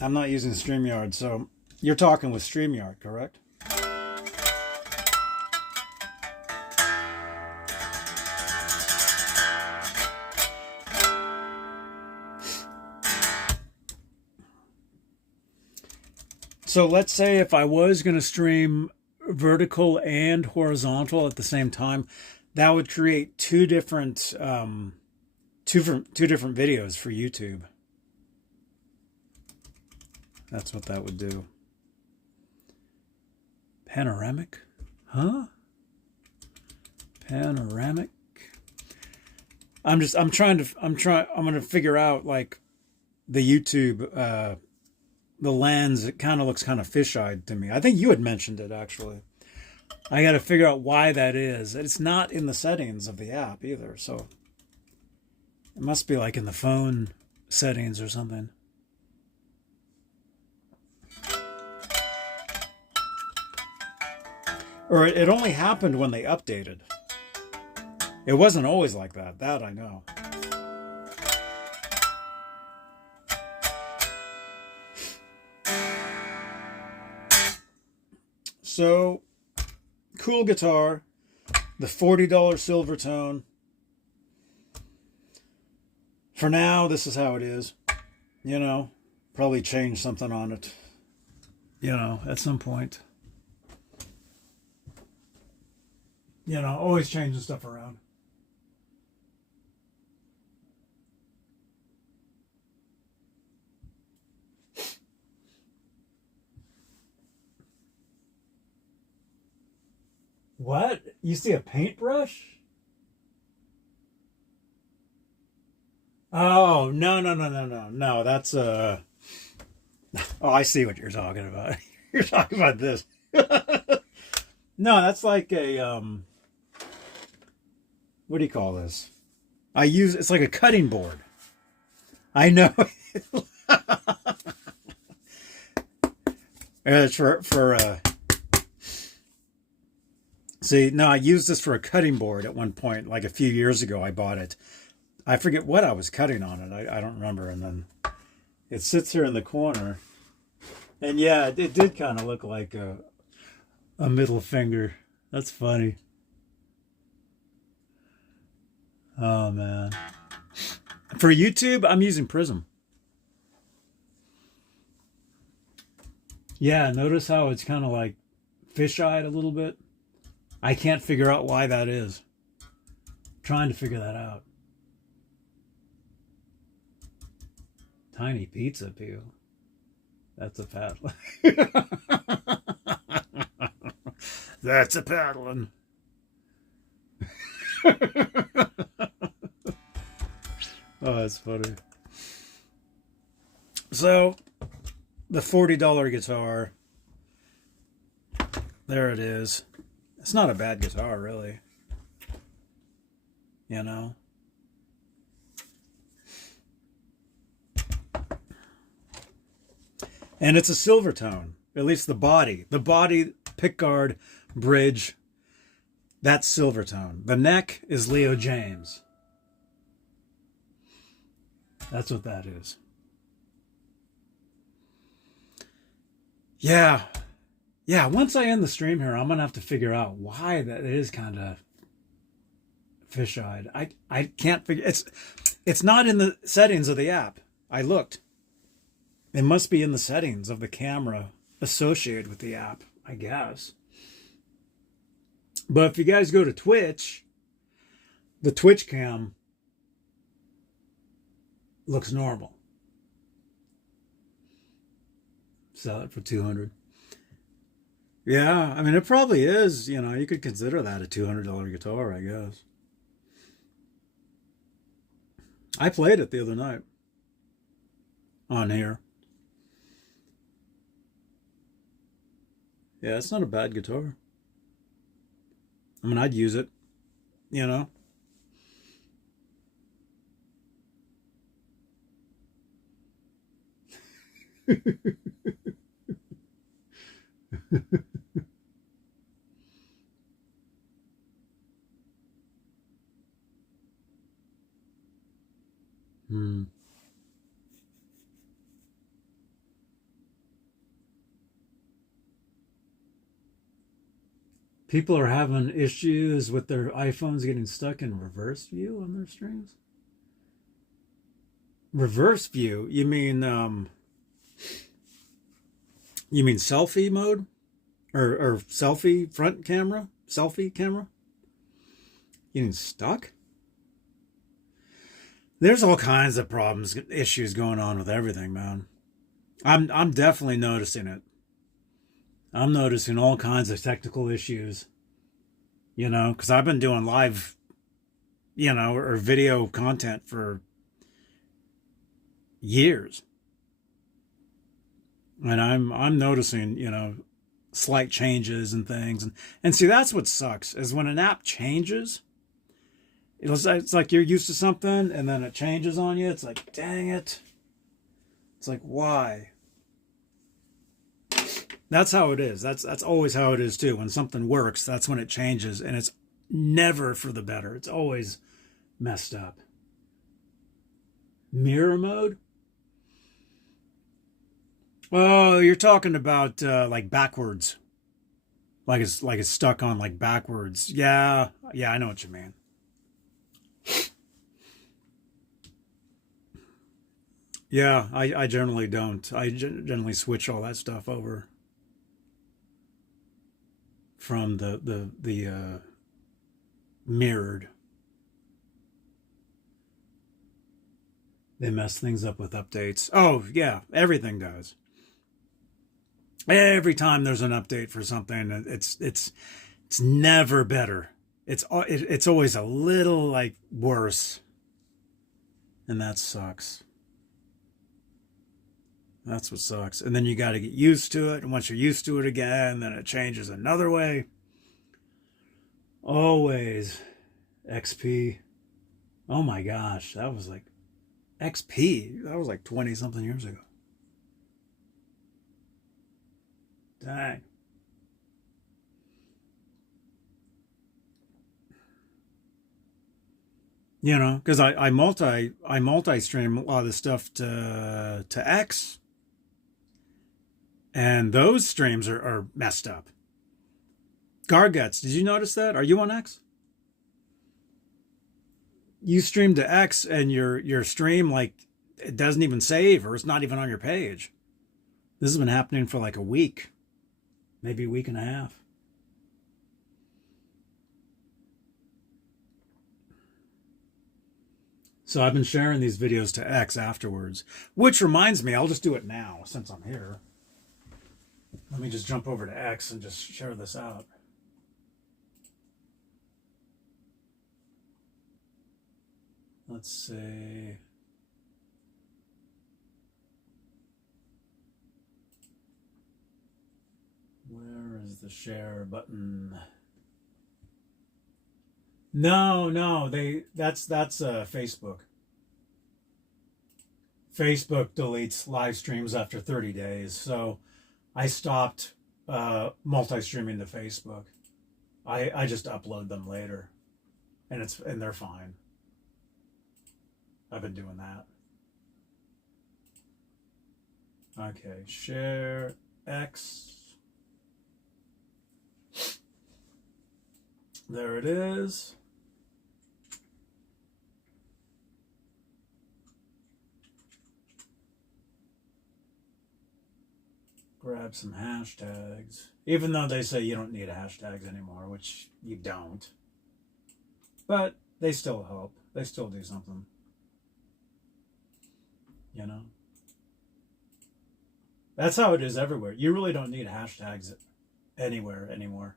I'm not using StreamYard, so you're talking with StreamYard, correct? So let's say if I was going to stream vertical and horizontal at the same time, that would create two different videos for YouTube. That's what that would do. Panoramic? Huh? Panoramic? I'm going to figure out like the YouTube the lens. It kind of looks kind of fish-eyed to me. I think you had mentioned it actually. I got to figure out why that is. It's not in the settings of the app either, so it must be like in the phone settings or something. Or it only happened when they updated. It wasn't always like that. That I know. So, cool guitar. The $40 Silvertone. For now, this is how it is. You know, probably change something on it. You know, at some point. You know, always changing stuff around. What? You see a paintbrush? Oh, no. That's Oh, I see what you're talking about. You're talking about this. No, that's like a what do you call this? It's like a cutting board. I know. It's for see, no, I used this for a cutting board at one point, like a few years ago. I bought it. I forget what I was cutting on it. I don't remember. And then it sits here in the corner. And yeah, it did kind of look like a middle finger. That's funny. Oh, man. For YouTube, I'm using Prism. Yeah, notice how it's kind of like fish-eyed a little bit? I can't figure out why that is. I'm trying to figure that out. Tiny pizza peel. That's a paddle. That's a paddling. Oh, that's funny. So, the $40 guitar. There it is. It's not a bad guitar, really. You know? And it's a Silvertone. At least the body. The body, pickguard, bridge, that's Silvertone. The neck is Leo James. That's what that is. Yeah. Yeah, once I end the stream here, I'm going to have to figure out why that is kind of fish-eyed. I can't figure... It's not in the settings of the app. I looked. It must be in the settings of the camera associated with the app, I guess. But if you guys go to Twitch, the Twitch cam looks normal. Sell it for $200. Yeah, I mean, it probably is. You know, you could consider that a $200 guitar, I guess. I played it the other night on here. Yeah, it's not a bad guitar. I mean, I'd use it, you know. Hmm. People are having issues with their iPhones getting stuck in reverse view on their streams. Reverse view? You mean selfie mode, or selfie front camera, selfie camera? Getting stuck? There's all kinds of problems, issues going on with everything, man. I'm definitely noticing it. I'm noticing all kinds of technical issues, because I've been doing live, or video content for years. And I'm noticing, slight changes and things. And see, that's what sucks is when an app changes, it's like you're used to something and then it changes on you. It's like, dang it. It's like, why? That's how it is. That's always how it is too. When something works, that's when it changes, and it's never for the better. It's always messed up. Mirror mode? Oh, you're talking about like backwards. Like it's stuck on like backwards. Yeah, I know what you mean. Yeah, I generally don't. I generally switch all that stuff over from the mirrored. They mess things up with updates. Oh yeah, everything does. Every time there's an update for something, it's never better. It's always a little like worse, and that sucks. That's what sucks. And then you got to get used to it, and once you're used to it again, then it changes another way. Always XP. Oh my gosh, that was like XP. That was like 20 something years ago. Dang. Because I multi stream a lot of the stuff to X, and those streams are messed up. Garguts, did you notice that? Are you on X? You stream to X, and your stream, like, it doesn't even save, or it's not even on your page. This has been happening for like a week, maybe a week and a half. So I've been sharing these videos to X afterwards, which reminds me, I'll just do it now since I'm here. Let me just jump over to X and just share this out. Let's see. Where is the share button? No, that's Facebook. Facebook deletes live streams after 30 days. So I stopped multi-streaming to Facebook. I just upload them later, and they're fine. I've been doing that. Okay, share X. There it is. Grab some hashtags. Even though they say you don't need hashtags anymore, which you don't. But they still help. They still do something. That's how it is everywhere. You really don't need hashtags anywhere anymore.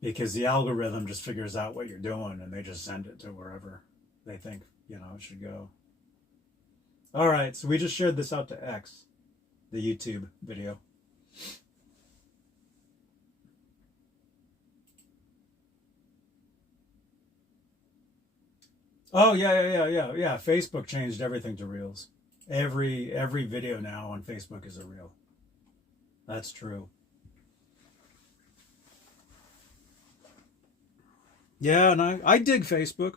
Because the algorithm just figures out what you're doing, and they just send it to wherever they think, it should go. All right, so we just shared this out to X, the YouTube video. Oh yeah. Facebook changed everything to reels. Every video now on Facebook is a reel. That's true. Yeah, and I dig Facebook.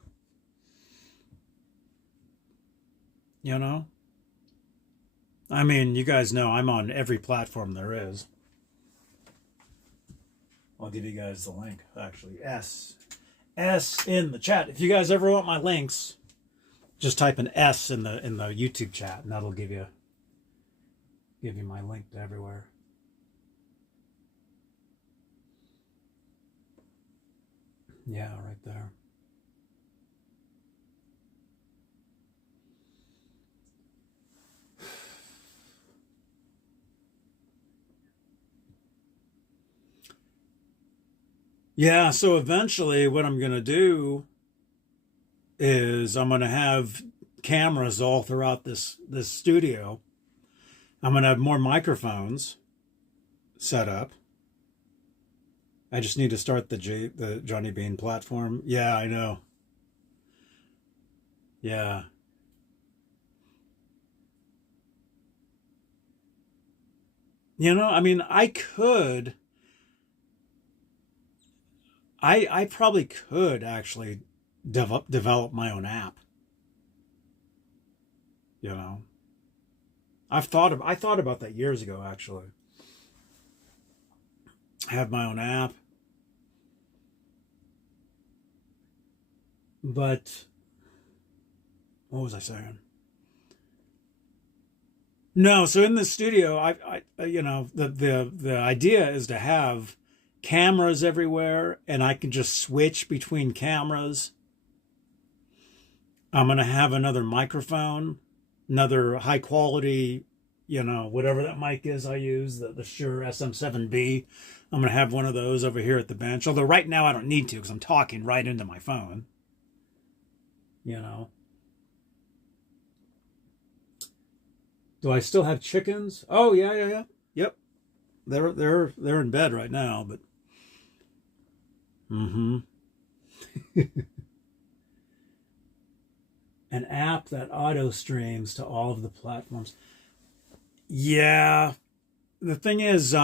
You know, I mean, you guys know I'm on every platform there is. I'll give you guys the link. Actually, S in the chat. If you guys ever want my links, just type an S in the YouTube chat, and that'll give you my link to everywhere. Yeah, right there. Yeah, so eventually what I'm going to do is I'm going to have cameras all throughout this studio. I'm going to have more microphones set up. I just need to start the Johnny Beane platform. Yeah, I know. Yeah. You know, I mean, I probably could actually develop my own app. You know, I thought about that years ago. Actually, have my own app, but what was I saying? No, so in the studio, you know, the idea is to have cameras everywhere, and I can just switch between cameras. I'm gonna have another microphone, another high quality, you know, whatever that mic is I use, the Shure SM7B. I'm gonna have one of those over here at the bench. Although right now I don't need to because I'm talking right into my phone. You know. Do I still have chickens? Oh yeah. Yep. They're in bed right now, but mm-hmm. An app that auto streams to all of the platforms. Yeah. The thing is,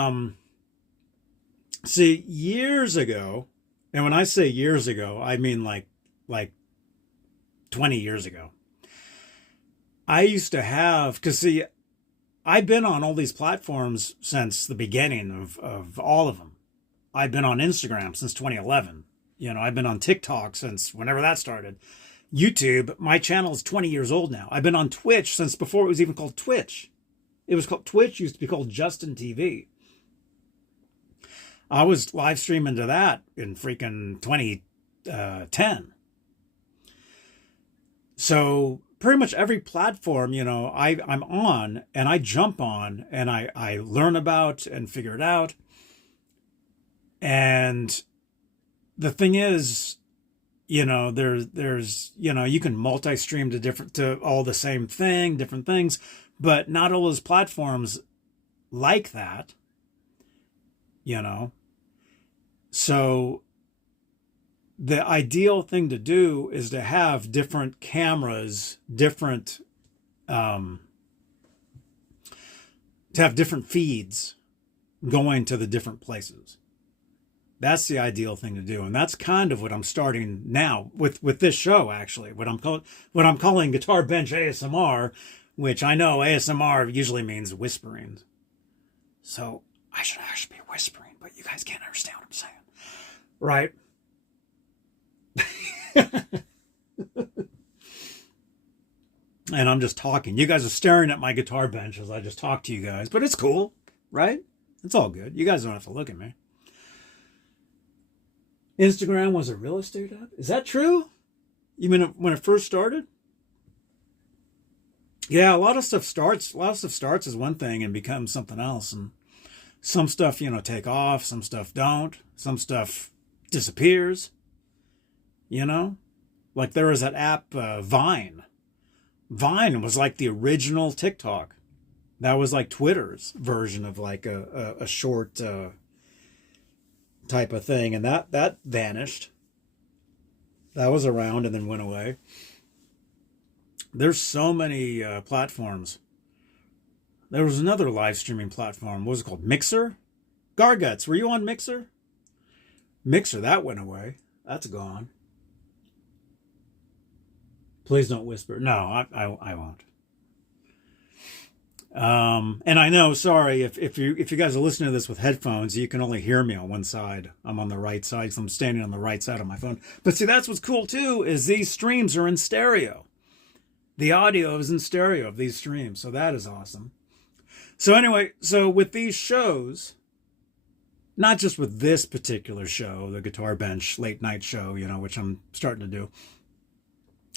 see, years ago, and when I say years ago, I mean like 20 years ago. I used to have, because see, I've been on all these platforms since the beginning of all of them. I've been on Instagram since 2011. You know, I've been on TikTok since whenever that started. YouTube, my channel is 20 years old now. I've been on Twitch since before it was even called Twitch. It was called Twitch, used to be called Justin TV. I was live streaming to that in freaking 2010. So pretty much every platform, you know, I'm on and I jump on and I learn about and figure it out. And the thing is, you know, there's you know, you can multi-stream to all the same thing, different things, but not all those platforms like that, you know. So the ideal thing to do is to have different cameras, to have different feeds going to the different places. That's the ideal thing to do, and that's kind of what I'm starting now with this show. Actually, what I'm calling Guitar Bench ASMR, which I know ASMR usually means whispering. So I should actually be whispering, but you guys can't understand what I'm saying, right? And I'm just talking. You guys are staring at my guitar bench as I just talk to you guys, but it's cool, right? It's all good. You guys don't have to look at me. Instagram was a real estate app? Is that true? You mean when it first started? Yeah, a lot of stuff starts as one thing and becomes something else, and some stuff, you know, take off, some stuff don't, some stuff disappears. You know, like there was that app Vine. Vine was like the original TikTok. That was like Twitter's version of like a short type of thing, and that vanished. That was around and then went away. There's so many platforms. There was another live streaming platform. What was it called? Mixer? Garguts, were you on Mixer? Mixer, that went away. That's gone. Please don't whisper. No, I won't. And I know, sorry, if you guys are listening to this with headphones, you can only hear me on one side. I'm on the right side, so I'm standing on the right side of my phone. But see, that's what's cool too, is these streams are in stereo. The audio is in stereo of these streams, so that is awesome. So anyway, so with these shows, not just with this particular show, the Guitar Bench late night show, which I'm starting to do,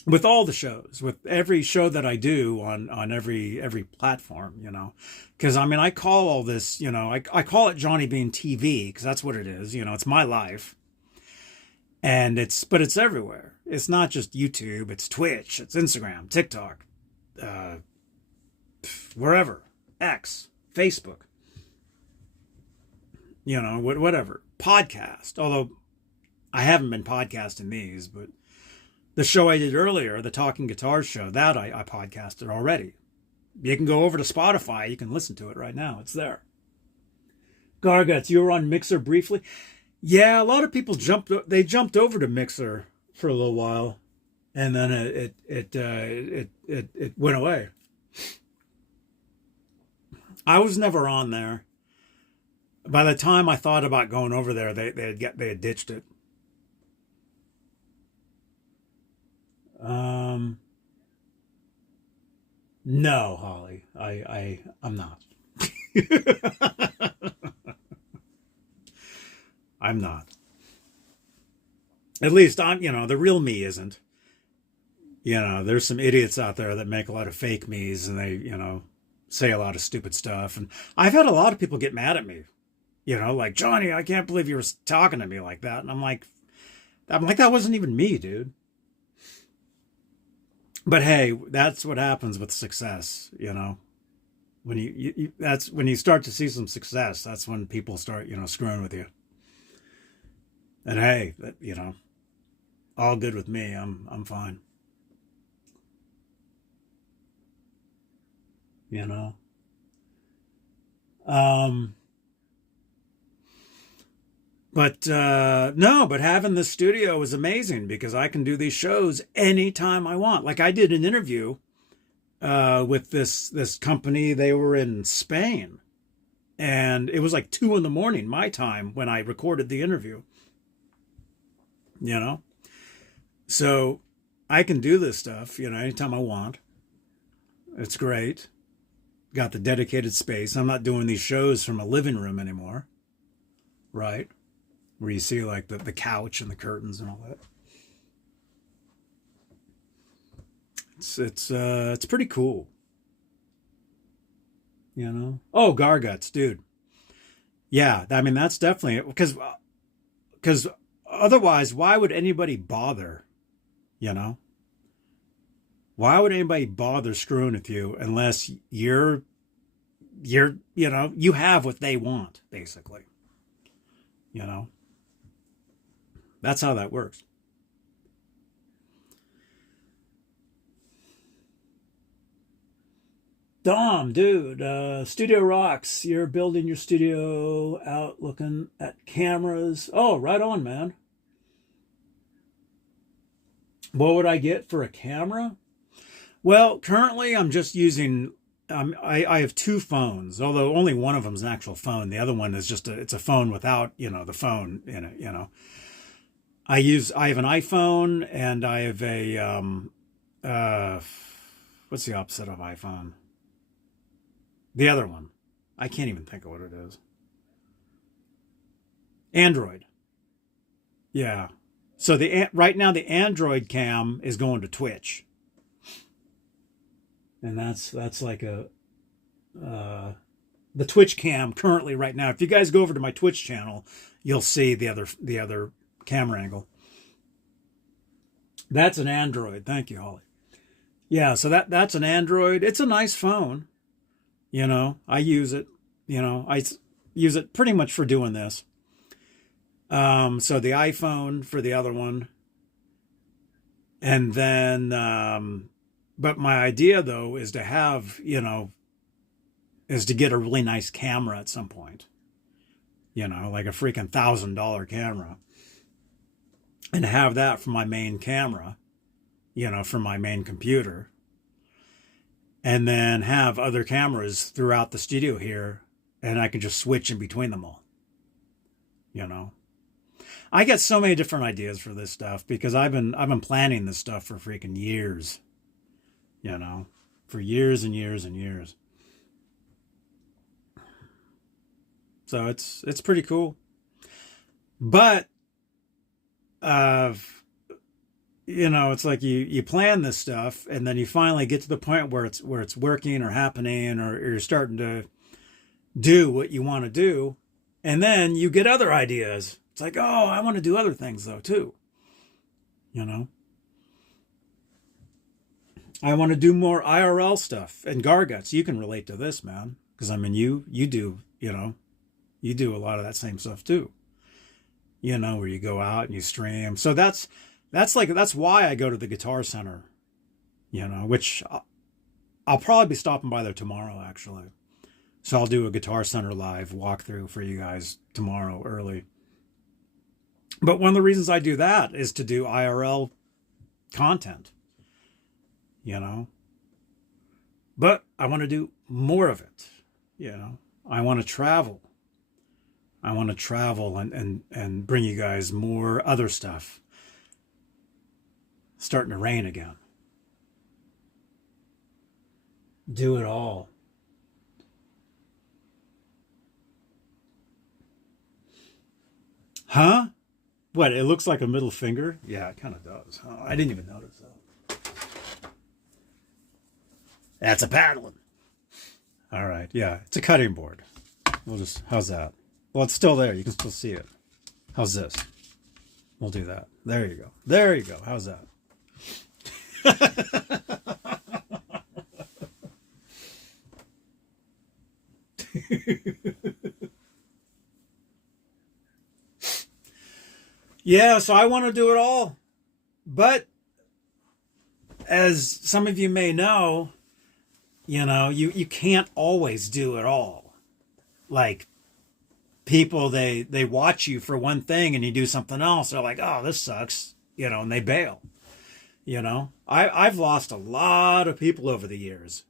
with all the shows, with every show that I do on every platform, because I call all this, I call it Johnny Beane TV, because that's what it is, it's my life, and but it's everywhere. It's not just YouTube, it's Twitch, it's Instagram, TikTok, wherever, X, Facebook, whatever, podcast, although I haven't been podcasting these, but the show I did earlier, the Talking Guitars show, that I podcasted already. You can go over to Spotify. You can listen to it right now. It's there. Garguts, you were on Mixer briefly? Yeah, a lot of people jumped over to Mixer for a little while, and then it went away. I was never on there. By the time I thought about going over there, they had ditched it. No, Holly, I'm not. I'm not. At least the real me isn't. There's some idiots out there that make a lot of fake me's, and they, say a lot of stupid stuff. And I've had a lot of people get mad at me, like, Johnny, I can't believe you were talking to me like that. And I'm like, that wasn't even me, dude. But hey, that's what happens with success, when that's when you start to see some success, that's when people start, screwing with you. And hey, all good with me. I'm fine. But but having the studio is amazing, because I can do these shows anytime I want. Like, I did an interview with this company. They were in Spain, and it was like 2 a.m. my time when I recorded the interview. So I can do this stuff, anytime I want. It's great. Got the dedicated space. I'm not doing these shows from a living room anymore, right? Where you see like the couch and the curtains and all that. It's pretty cool. Oh, Garguts, dude. Yeah, that's definitely because otherwise, why would anybody bother? Why would anybody bother screwing with you unless you have what they want, basically. That's how that works. Dom, dude, studio rocks. You're building your studio out looking at cameras. Oh, right on, man. What would I get for a camera? Well, currently I'm just using, I have 2 phones, although only one of them is an actual phone. The other one is it's a phone without, the phone in it, I have an iPhone, and I have a, what's the opposite of iPhone? The other one. I can't even think of what it is. Android. Yeah. So right now the Android cam is going to Twitch. And that's like the Twitch cam currently right now. If you guys go over to my Twitch channel, you'll see the other camera angle. That's an Android. Thank you, Holly. Yeah, so that's an Android. It's a nice phone. I use it. I use it pretty much for doing this. So the iPhone for the other one. And then But my idea, though, is to have, is to get a really nice camera at some point, like a freaking $1,000 camera, and have that for my main camera, for my main computer, and then have other cameras throughout the studio here, and I can just switch in between them all. I get so many different ideas for this stuff because I've been planning this stuff for freaking years, for years and years and years. So it's pretty cool. But it's like you plan this stuff and then you finally get to the point where it's working or happening, or you're starting to do what you want to do, and then you get other ideas. It's like, oh, I want to do other things though too. I want to do more IRL stuff. And Garguts, you can relate to this, man, because I mean you do, you do a lot of that same stuff too. Where you go out and you stream. So that's why I go to the Guitar Center, which I'll probably be stopping by there tomorrow, actually. So I'll do a Guitar Center live walkthrough for you guys tomorrow early. But one of the reasons I do that is to do IRL content, But I want to do more of it, I want to travel. I want to travel and bring you guys more other stuff. It's starting to rain again. Do it all. Huh? What, it looks like a middle finger? Yeah, it kind of does. Oh, I didn't even notice that. That's a paddling. All right, yeah, it's a cutting board. How's that? Well, it's still there. You can still see it. How's this? We'll do that. There you go. There you go. How's that? Yeah, so I want to do it all. But as some of you may know, you can't always do it all. Like, people, they watch you for one thing and you do something else. They're like, oh, this sucks, and they bail. I've lost a lot of people over the years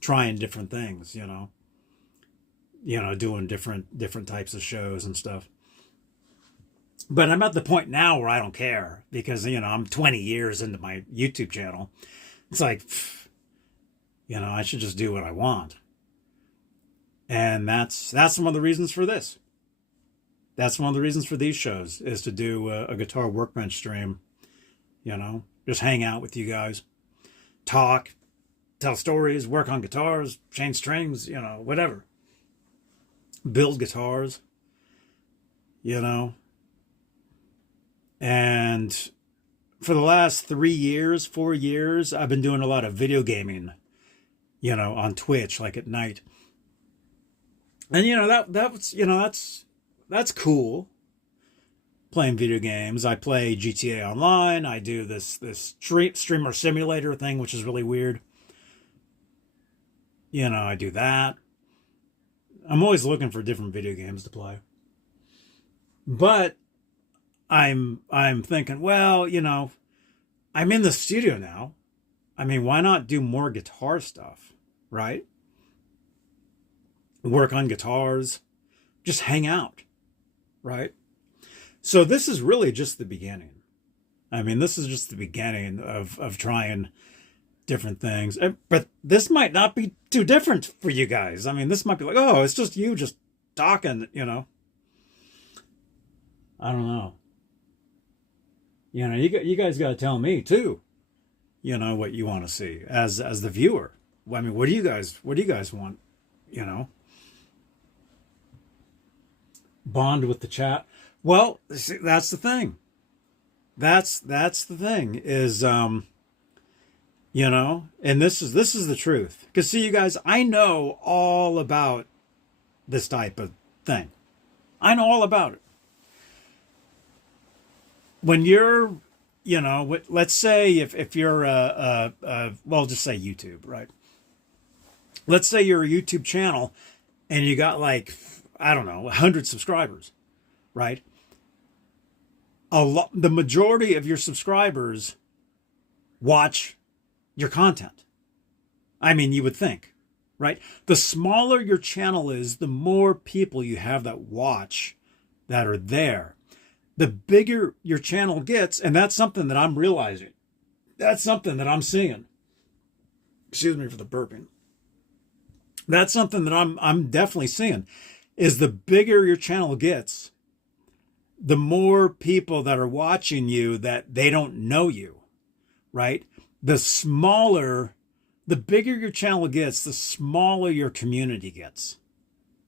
trying different things, doing different types of shows and stuff. But I'm at the point now where I don't care because, I'm 20 years into my YouTube channel. It's like, I should just do what I want. And that's one of the reasons for this. That's one of the reasons for these shows, is to do a guitar workbench stream, just hang out with you guys, talk, tell stories, work on guitars, change strings, whatever. Build guitars, And for the last 4 years, I've been doing a lot of video gaming, on Twitch, like at night. And that's cool. Playing video games. I play GTA Online. I do this streamer simulator thing, which is really weird. I do that. I'm always looking for different video games to play. But I'm thinking, well, I'm in the studio now. I mean, why not do more guitar stuff, right? Work on guitars, just hang out, right? So this is really just the beginning. I mean, this is just the beginning of trying different things. But this might not be too different for you guys. I mean, this might be like, oh, it's just you just talking, I don't know. You guys got to tell me too, what you want to see as the viewer. I mean, what do you guys want, Bond with the chat. Well, see, that's the thing. That's the thing is, and this is the truth. Because see, you guys, I know all about this type of thing. I know all about it. When you're let's say if you're well, just say YouTube, right? Let's say you're a YouTube channel and you got like, I don't know, 100 subscribers, right? The majority of your subscribers watch your content. I mean, you would think, right? The smaller your channel is, the more people you have that watch, that are there. The bigger your channel gets, and that's something that I'm realizing. That's something that I'm seeing. Excuse me for the burping. That's something that I'm definitely seeing, is the bigger your channel gets, the more people that are watching you that they don't know you, right? The bigger your channel gets, the smaller your community gets.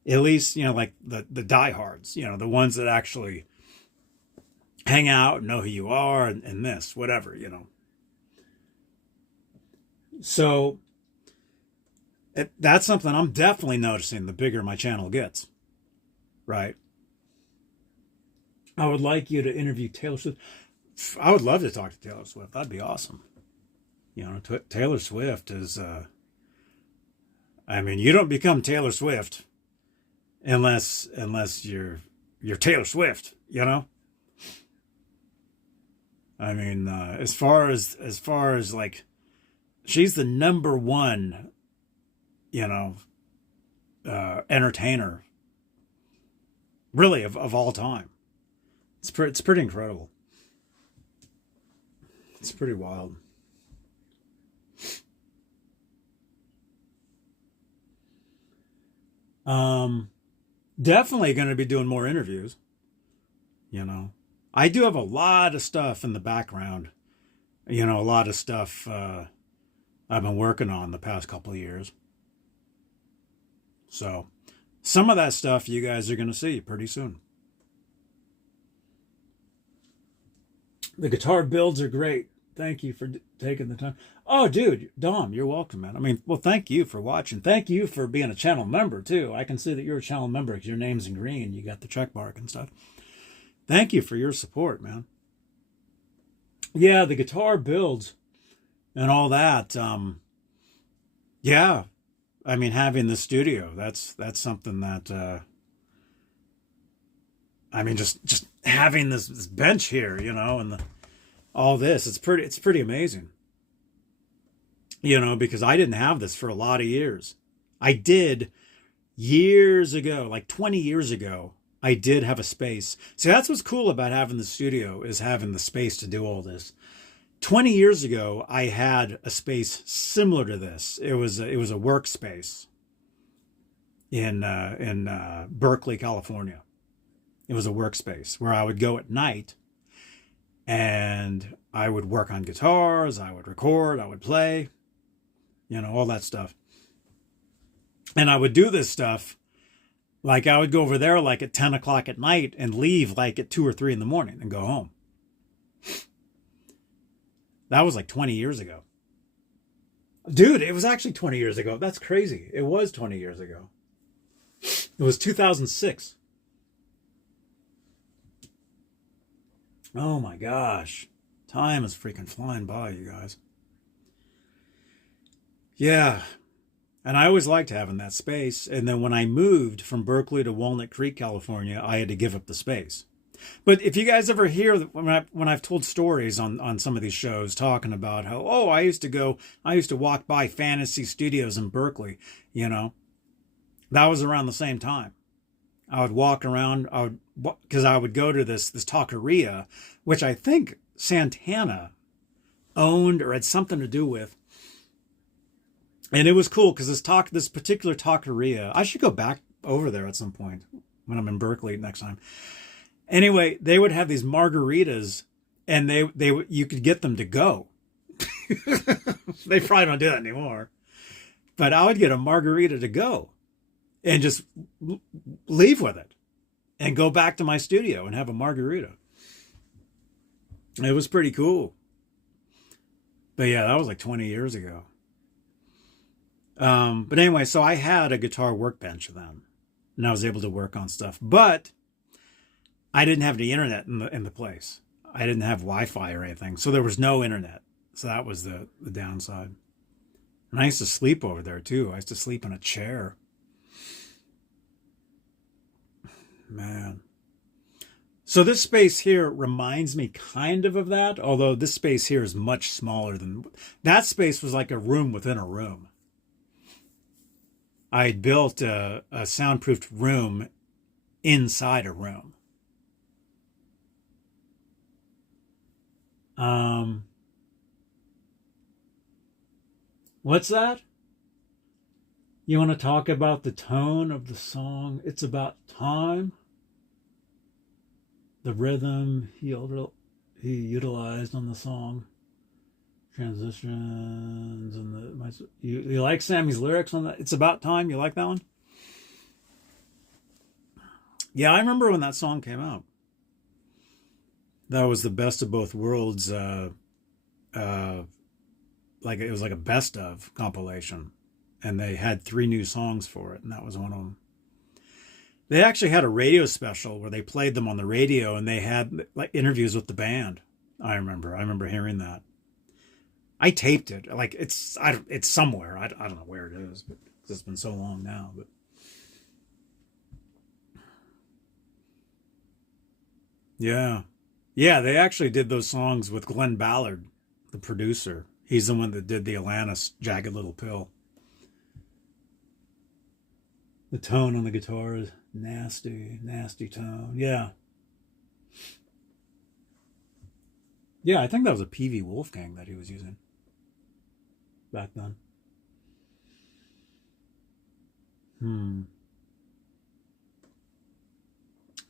At least, like the diehards, the ones that actually hang out, know who you are, and this, whatever, So that's something I'm definitely noticing the bigger my channel gets, right? I would like you to interview Taylor Swift. I would love to talk to Taylor Swift. That'd be awesome. Taylor Swift is, you don't become Taylor Swift unless you're Taylor Swift, as far as like, she's the number one, entertainer, really, of all time. It's pretty incredible. It's pretty wild. Definitely going to be doing more interviews. I do have a lot of stuff in the background. A lot of stuff I've been working on the past couple of years. So some of that stuff you guys are going to see pretty soon. The guitar builds are great. Thank you for taking the time. Oh, dude, Dom, you're welcome, man. Well, thank you for watching. Thank you for being a channel member, too. I can see that you're a channel member because your name's in green. You got the check mark and stuff. Thank you for your support, man. Yeah, the guitar builds and all that. Yeah, having the studio, that's something that, just having this bench here, and all this, it's pretty amazing. Because I didn't have this for a lot of years. I did years ago, like 20 years ago, I did have a space. See, that's what's cool about having the studio, is having the space to do all this. 20 years ago, I had a space similar to this. It was a workspace in Berkeley, California. It was a workspace where I would go at night and I would work on guitars, I would record, I would play, all that stuff. And I would do this stuff, like I would go over there like at 10 o'clock at night and leave like at 2 or 3 in the morning and go home. That was like 20 years ago. Dude, it was actually 20 years ago. That's crazy. It was 20 years ago. It was 2006. Oh my gosh. Time is freaking flying by, you guys. Yeah. And I always liked having that space. And then when I moved from Berkeley to Walnut Creek, California, I had to give up the space. But if you guys ever hear when I've told stories on some of these shows talking about how, I used to walk by Fantasy Studios in Berkeley, that was around the same time. I would walk around, because I would go to this taqueria, which I think Santana owned or had something to do with. And it was cool because this particular taqueria, I should go back over there at some point when I'm in Berkeley next time. Anyway, they would have these margaritas, and you could get them to go. They probably don't do that anymore. But I would get a margarita to go and just leave with it and go back to my studio and have a margarita. It was pretty cool. But yeah, that was like 20 years ago. But anyway, so I had a guitar workbench then, and I was able to work on stuff. But I didn't have the internet in the place. I didn't have Wi-Fi or anything, so there was no internet. So that was the downside. And I used to sleep over there too. I used to sleep in a chair. Man. So this space here reminds me kind of that, although this space here is much smaller than that space was like a room within a room. I had built a soundproofed room inside a room. What's that? You want to talk about the tone of the song? It's about time. The rhythm he utilized on the song, transitions, and you like Sammy's lyrics on that? It's about time. You like that one? Yeah, I remember when that song came out. That was the best of both worlds. Like it was like a best of compilation, and they had 3 new songs for it, and that was one of them. They actually had a radio special where they played them on the radio, and they had like interviews with the band. I remember hearing that. I taped it. Like it's somewhere. I don't know where it is, but it's been so long now. But yeah, they actually did those songs with Glenn Ballard, the producer. He's the one that did the Alanis Jagged Little Pill. The tone on the guitar is nasty tone. Yeah. Yeah, I think that was a PV Wolfgang that he was using back then.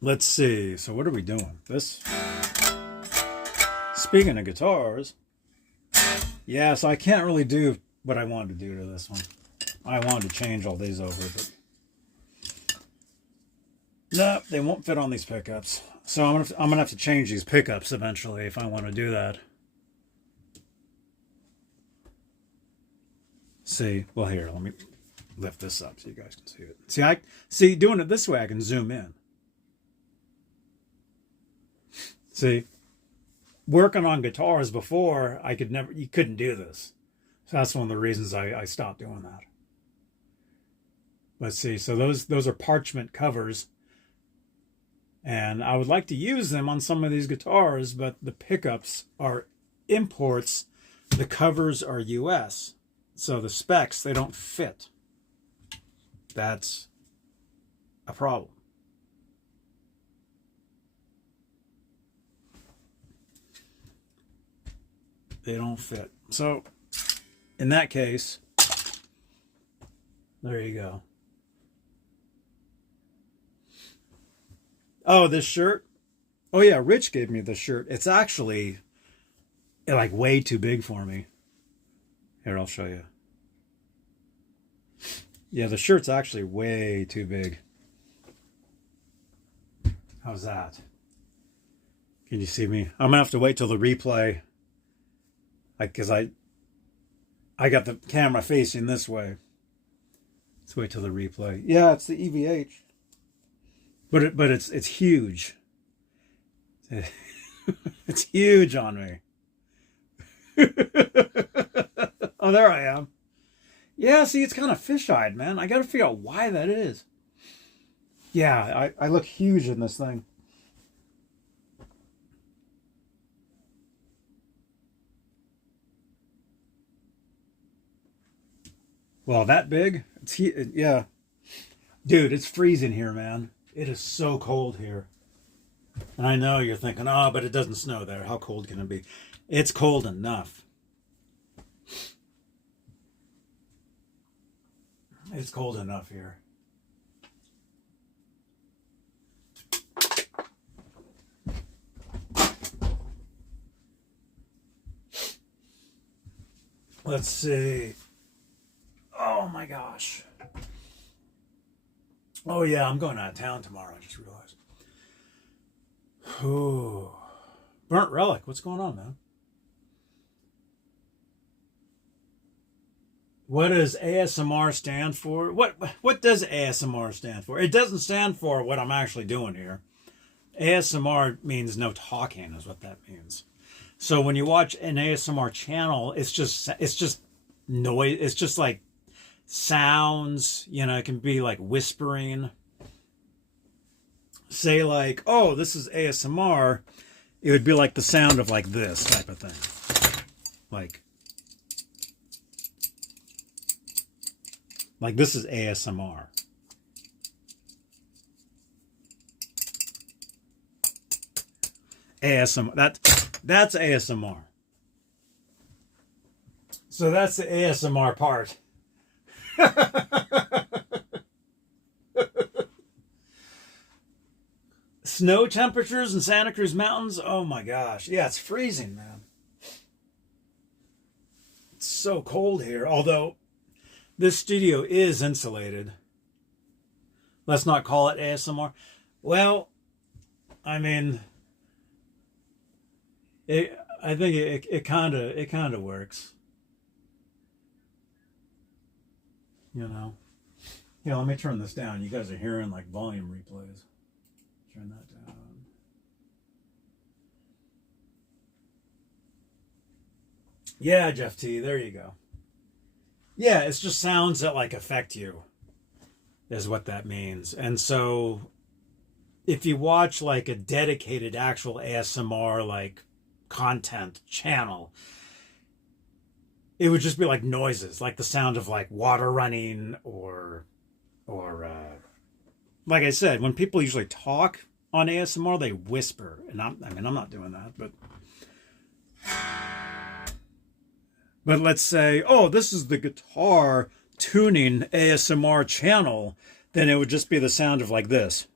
Let's see. So what are we doing? Speaking of guitars, yeah, so I can't really do what I wanted to do to this one. I wanted to change all these over, but no, they won't fit on these pickups. So I'm gonna have to change these pickups eventually if I want to do that. See, well here, let me lift this up so you guys can see it. See, doing it this way, I can zoom in. See, working on guitars before, you couldn't do this. So that's one of the reasons I stopped doing that. Let's see, so those are parchment covers. And I would like to use them on some of these guitars, but the pickups are imports. The covers are US. So the specs, they don't fit. That's a problem. They don't fit. So in that case, there you go. Oh, this shirt? Oh yeah, Rich gave me this shirt. It's actually like way too big for me. Here, I'll show you. Yeah, the shirt's actually way too big. How's that? Can you see me? I'm gonna have to wait till the replay. Because I got the camera facing this way. Let's wait till the replay. Yeah, it's the EVH. But it's huge. It's huge on me. Oh, there I am. Yeah, see, it's kind of fish-eyed, man. I got to figure out why that is. Yeah, I look huge in this thing. Well, that big? Yeah. Dude, it's freezing here, man. It is so cold here. And I know you're thinking, oh, but it doesn't snow there. How cold can it be? It's cold enough. It's cold enough here. Let's see. Oh my gosh. Oh yeah, I'm going out of town tomorrow, I just realized. Ooh. Burnt Relic, what's going on, man? What does ASMR stand for? What does ASMR stand for? It doesn't stand for what I'm actually doing here. ASMR means no talking, is what that means. So when you watch an ASMR channel, it's just noise. It's just like sounds. You know, it can be like whispering. Say like, oh, this is ASMR. It would be like the sound of like this type of thing. Like this is ASMR. ASMR. That's ASMR. So that's the ASMR part. Snow temperatures in Santa Cruz Mountains. Oh my gosh. Yeah, it's freezing, man. It's so cold here. Although this studio is insulated. Let's not call it ASMR. Well, I mean, I think it kind of works. You know. Yeah, let me turn this down. You guys are hearing like volume replays. Turn that down. Yeah, Jeff T, there you go. Yeah, it's just sounds that like affect you, is what that means. And so if you watch like a dedicated actual ASMR like content channel, it would just be like noises, like the sound of like water running or like I said, when people usually talk on ASMR, they whisper. And I'm not doing that, but let's say, oh, this is the guitar tuning ASMR channel, then it would just be the sound of like this.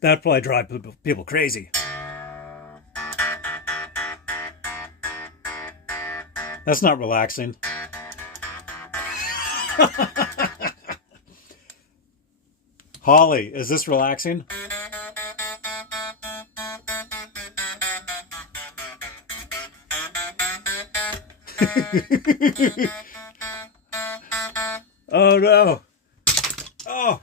That'd probably drive people crazy. That's not relaxing. Holly, is this relaxing? Oh no. Oh.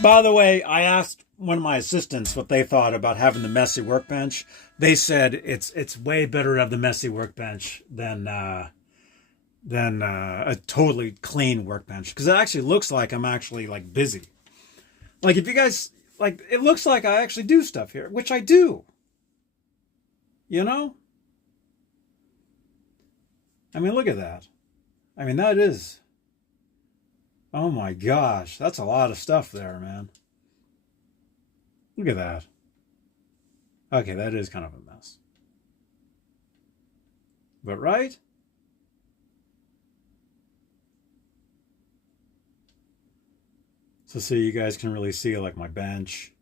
By the way, I asked one of my assistants what they thought about having the messy workbench. They said it's way better to have the messy workbench than a totally clean workbench, because it actually looks like I'm actually like busy. Like if you guys like, it looks like I actually do stuff here, which I do. You know? I mean, look at that. I mean, that is... Oh my gosh, that's a lot of stuff there, man. Look at that. Okay, that is kind of a mess. But right? So you guys can really see like my bench.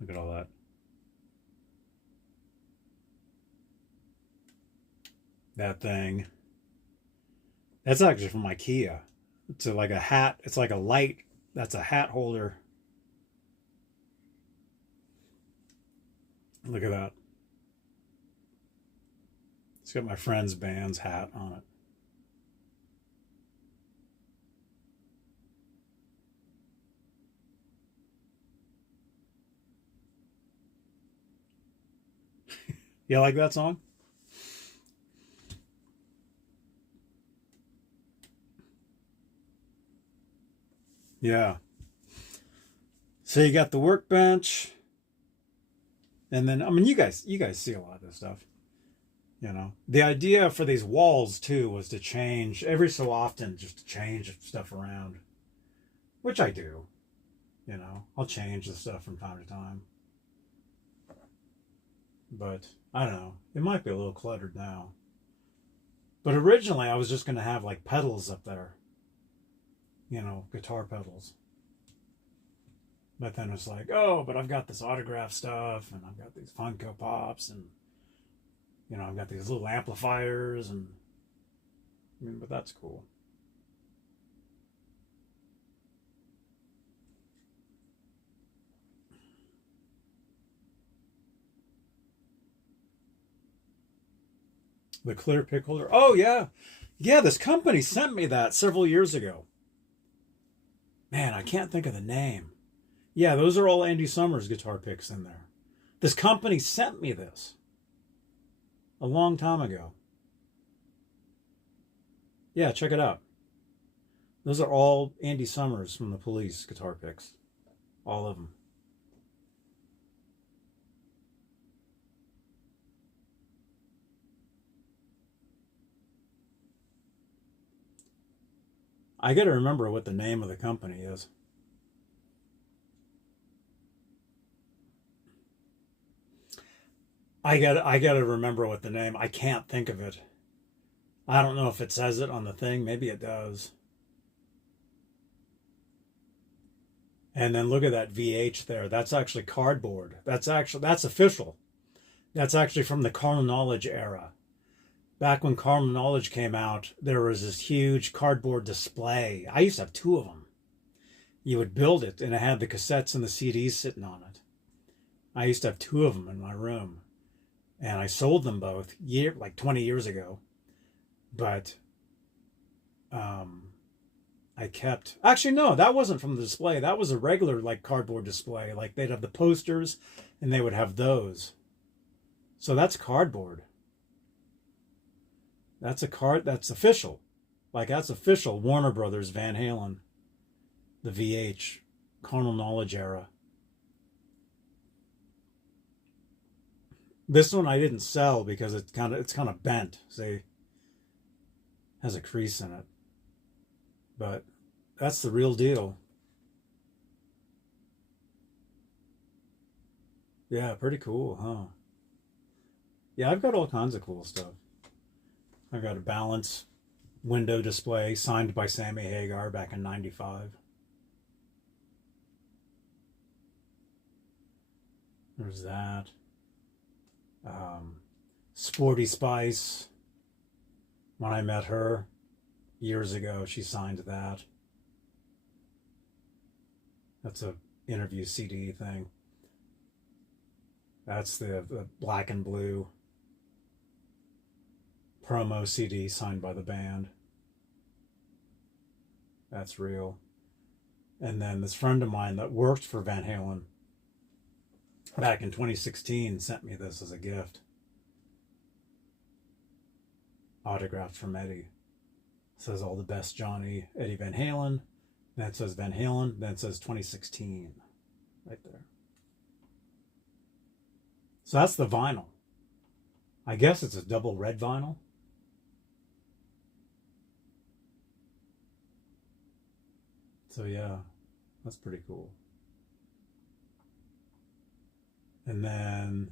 Look at all that. That thing. That's actually from IKEA. It's like a hat. It's like a light. That's a hat holder. Look at that. It's got my friend's band's hat on it. You like that song? Yeah. So you got the workbench, and then I mean, you guys see a lot of this stuff. You know, the idea for these walls too was to change every so often, just to change stuff around, which I do. You know, I'll change the stuff from time to time, but I don't know. It might be a little cluttered now. But originally, I was just going to have like pedals up there. You know, guitar pedals. But then it's like, oh, but I've got this autograph stuff, and I've got these Funko Pops, and, you know, I've got these little amplifiers, and, I mean, but that's cool. The clear pick holder. Oh, yeah. Yeah, this company sent me that several years ago. Man, I can't think of the name. Yeah, those are all Andy Summers guitar picks in there. This company sent me this a long time ago. Yeah, check it out. Those are all Andy Summers from the Police guitar picks. All of them. I got to remember what the name of the company is. I got to remember what the name. I can't think of it. I don't know if it says it on the thing. Maybe it does. And then look at that VH there. That's actually cardboard. That's official. That's actually from the Carnal Knowledge era. Back when Carnal Knowledge came out, there was this huge cardboard display. I used to have two of them. You would build it, and it had the cassettes and the CDs sitting on it. I used to have two of them in my room. And I sold them both like 20 years ago. But I kept... Actually, no, that wasn't from the display. That was a regular like cardboard display. Like they'd have the posters, and they would have those. So that's cardboard. That's that's official. Like that's official Warner Brothers Van Halen. The VH Carnal Knowledge era. This one I didn't sell because it's kind of bent. See, has a crease in it. But that's the real deal. Yeah, pretty cool, huh? Yeah, I've got all kinds of cool stuff. I've got a Balance window display signed by Sammy Hagar back in '95. There's that. Sporty Spice. When I met her years ago, she signed that. That's a interview CD thing. That's the black and blue promo CD signed by the band. That's real. And then this friend of mine that worked for Van Halen back in 2016 sent me this as a gift. Autographed from Eddie. It says all the best, Johnny, Eddie Van Halen. Then it says Van Halen. Then it says 2016 right there. So that's the vinyl. I guess it's a double red vinyl. So yeah, that's pretty cool. And then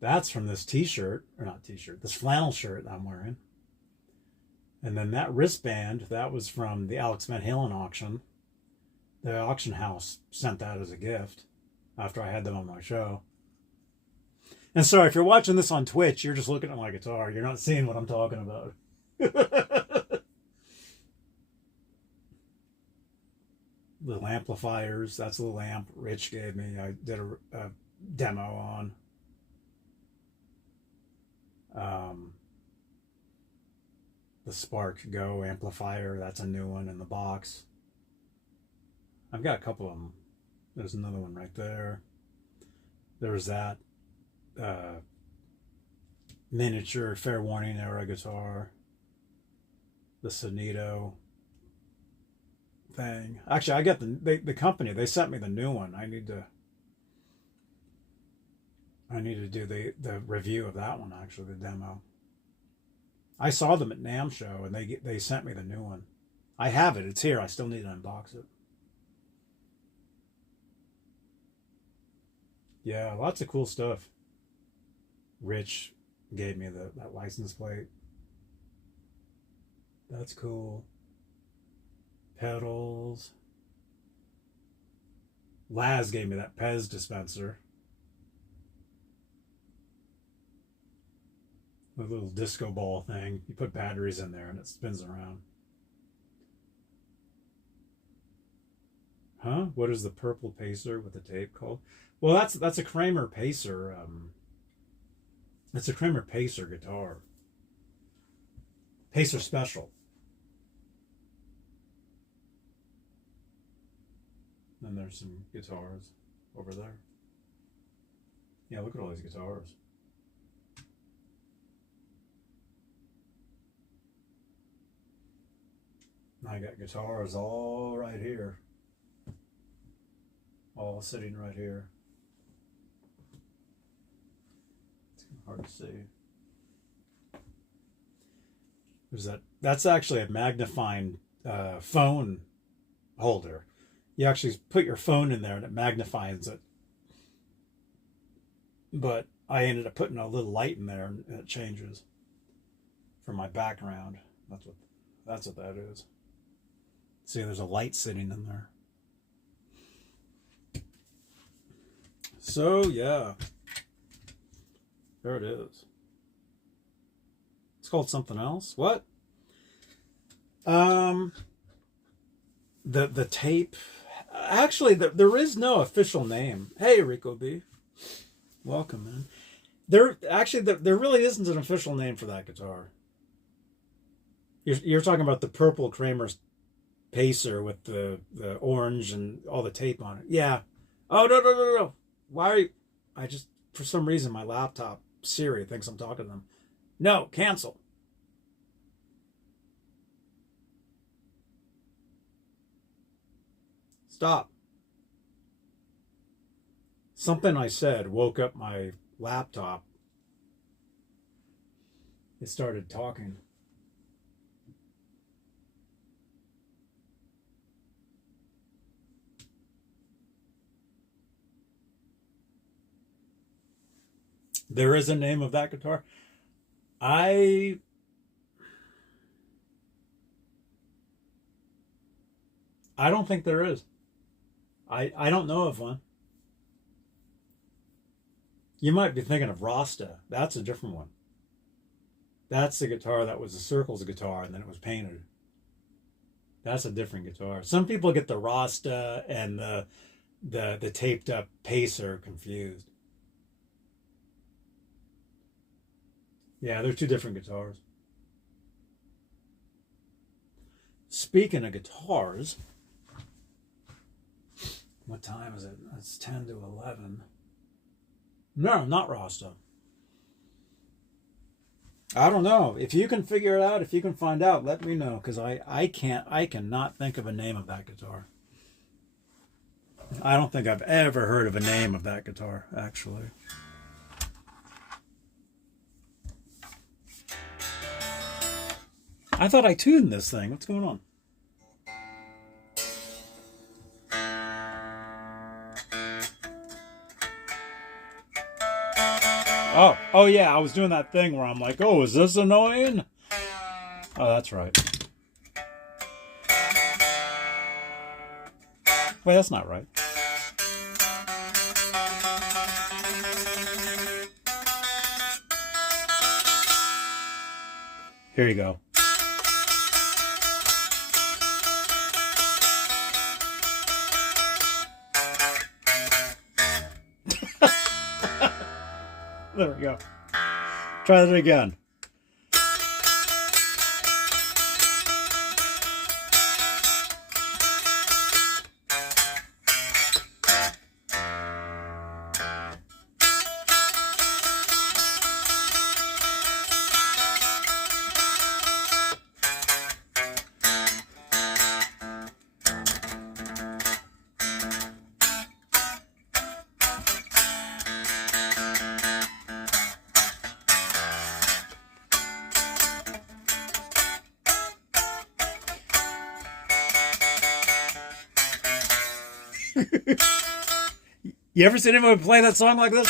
that's from this t-shirt, or not t-shirt, this flannel shirt I'm wearing. And then that wristband, that was from the Alex Van Halen auction. The auction house sent that as a gift after I had them on my show. And sorry, if you're watching this on Twitch, you're just looking at my guitar. You're not seeing what I'm talking about. Little amplifiers. That's a little amp Rich gave me. I did a demo on. The Spark Go amplifier. That's a new one in the box. I've got a couple of them. There's another one right there. There's that miniature Fair Warning era guitar. The Sonito thing. Actually, I got the company. They sent me the new one. I need to do the review of that one, actually, the demo. I saw them at NAMM show, and they sent me the new one. I have it. It's here. I still need to unbox it. Yeah, lots of cool stuff. Rich gave me that license plate. That's cool. Pedals. Laz gave me that Pez dispenser. A little disco ball thing. You put batteries in there and it spins around. Huh? What is the purple pacer with the tape called? Well, that's a Kramer Pacer. It's a Kramer Pacer guitar. Pacer Special. Then there's some guitars over there. Yeah, look at all these guitars. I got guitars all right here. All sitting right here. It's hard to see. There's that. That's actually a magnifying phone holder. You actually put your phone in there and it magnifies it. But I ended up putting a little light in there and it changes for my background. That's what that is. See, there's a light sitting in there. So yeah, there it is. It's called something else. What? The tape. Actually, there is no official name. Hey, Rico B. Welcome, man. There really isn't an official name for that guitar. You're talking about the purple Kramer's Pacer with the orange and all the tape on it. Yeah. Oh, no. Why are you... I just, for some reason, my laptop, Siri, thinks I'm talking to them. No, cancel. Stop. Something I said woke up my laptop. It started talking. There is a name of that guitar. I don't think there is. I don't know of one. You might be thinking of Rasta. That's a different one. That's the guitar that was the Circles guitar and then it was painted. That's a different guitar. Some people get the Rasta and the taped up Pacer confused. Yeah, they're two different guitars. Speaking of guitars, what time is it? It's 10 to 11. No, not Rasta. I don't know. If you can figure it out, if you can find out, let me know, because I cannot think of a name of that guitar. I don't think I've ever heard of a name of that guitar, actually. I thought I tuned this thing. What's going on? Oh yeah, I was doing that thing where I'm like, oh, is this annoying? Oh, that's right. Wait, that's not right. Here you go. There we go. Try that again. You ever seen anyone play that song like this?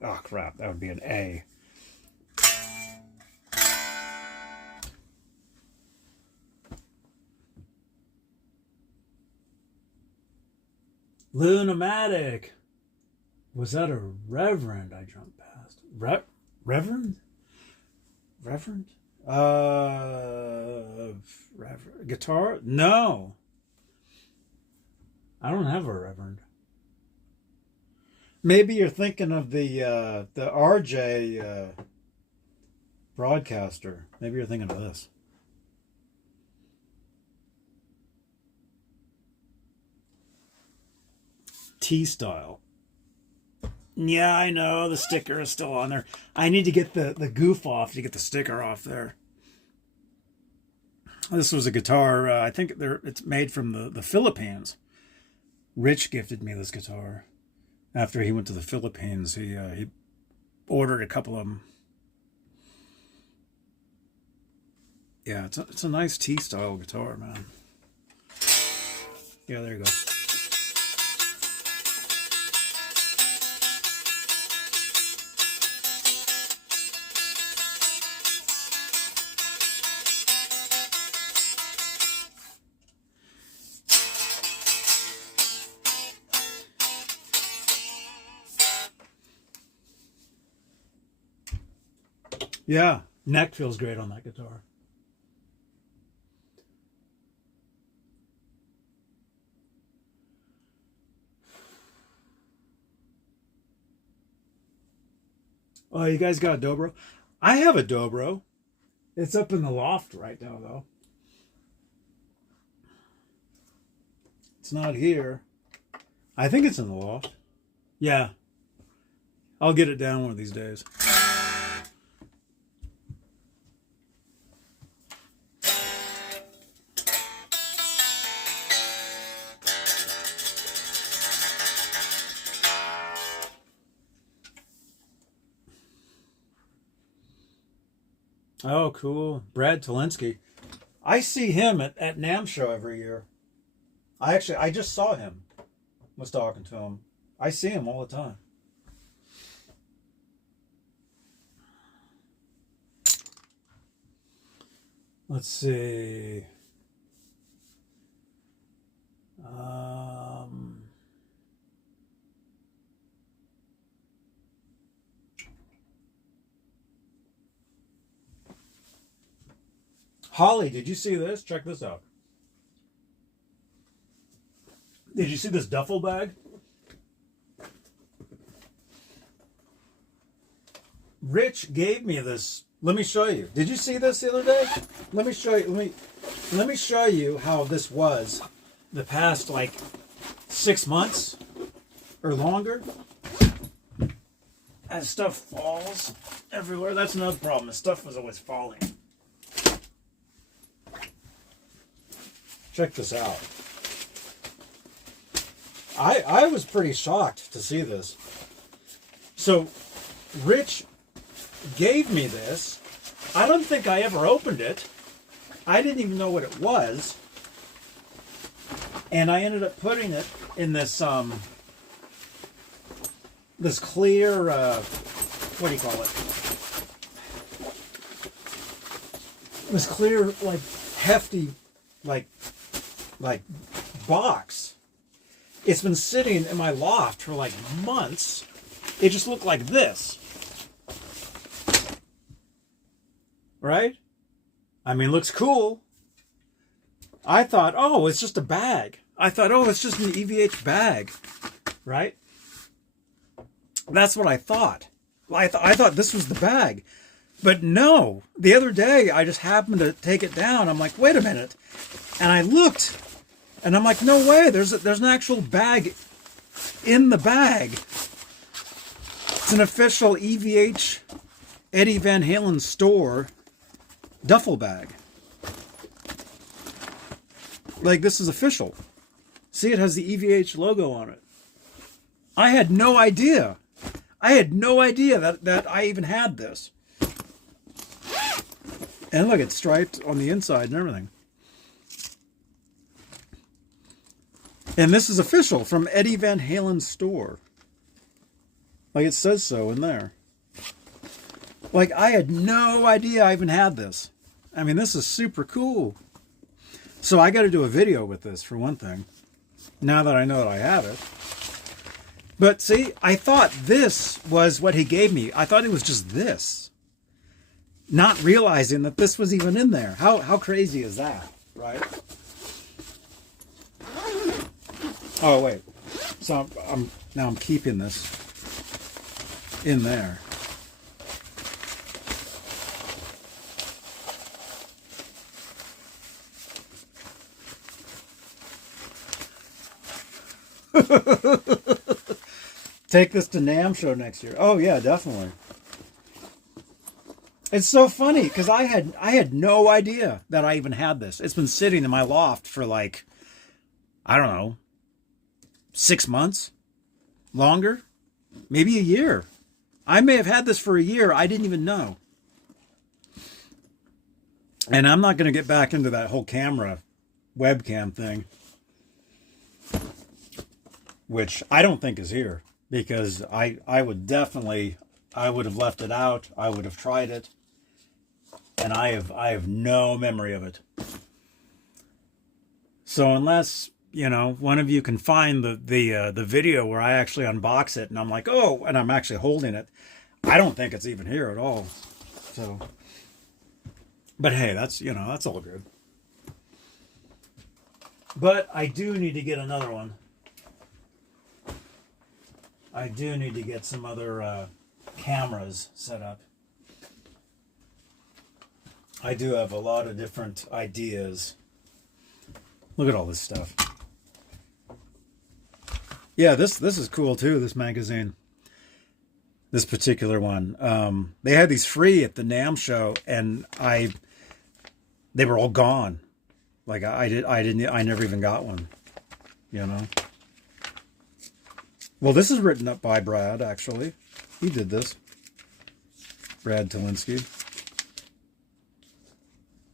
Oh crap, that would be an A. Lunomatic. Was that a Reverend I jumped past? Reverend? Reverend? Guitar? No. I don't have a Reverend. Maybe you're thinking of the RJ broadcaster. Maybe you're thinking of this. T-style. Yeah, I know. The sticker is still on there. I need to get the goof off to get the sticker off there. This was a guitar. I think it's made from the Philippines. Rich gifted me this guitar. After he went to the Philippines, he ordered a couple of them. Yeah, it's a nice T-style guitar, man. Yeah, there you go. Yeah, neck feels great on that guitar. Oh, you guys got a dobro? I have a dobro. It's up in the loft right now, though. It's not here. I think it's in the loft. Yeah. I'll get it down one of these days. Oh, cool. Brad Talinsky. I see him at NAMM show every year. I just saw him. Was talking to him. I see him all the time. Let's see. Holly, did you see this? Check this out. Did you see this duffel bag? Rich gave me this. Let me show you. Did you see this the other day? Let me show you. Let me show you how this was the past like 6 months or longer. As stuff falls everywhere. That's another problem. The stuff was always falling. Check this out. I was pretty shocked to see this. So, Rich gave me this. I don't think I ever opened it. I didn't even know what it was. And I ended up putting it in this this clear what do you call it? This clear, like, hefty, like box. It's been sitting in my loft for like months. It just looked like this. Right? I mean, looks cool. I thought, oh, it's just a bag. I thought, oh, it's just an EVH bag. Right? That's what I thought. I thought this was the bag. But no. The other day, I just happened to take it down. I'm like, wait a minute. And I looked. And I'm like, no way, there's an actual bag in the bag. It's an official EVH Eddie Van Halen store duffel bag. Like, this is official. See, it has the EVH logo on it. I had no idea. I had no idea that I even had this. And look, it's striped on the inside and everything. And this is official from Eddie Van Halen's store. Like, it says so in there. Like, I had no idea I even had this. I mean, this is super cool. So I got to do a video with this, for one thing. Now that I know that I have it. But see, I thought this was what he gave me. I thought it was just this. not realizing that this was even in there. How crazy is that, right? Oh wait, so I'm keeping this in there. Take this to NAMM show next year. Oh yeah, definitely. It's so funny because I had no idea that I even had this. It's been sitting in my loft for like, I don't know, 6 months, longer, maybe a year. I may have had this for a year. I didn't even know. And I'm not going to get back into that whole camera webcam thing, which I don't think is here, because I would definitely, I would have left it out. I would have tried it. And I have no memory of it. So unless, you know, one of you can find the video where I actually unbox it and I'm like, oh, and I'm actually holding it, I don't think it's even here at all. So, but hey, that's, you know, that's all good. But I do need to get another one. I do need to get some other cameras set up. I do have a lot of different ideas. Look at all this stuff. Yeah, this is cool too, this magazine. This particular one. They had these free at the NAMM show, and they were all gone. Like I never even got one. You know. Well, this is written up by Brad, actually. He did this. Brad Talinsky.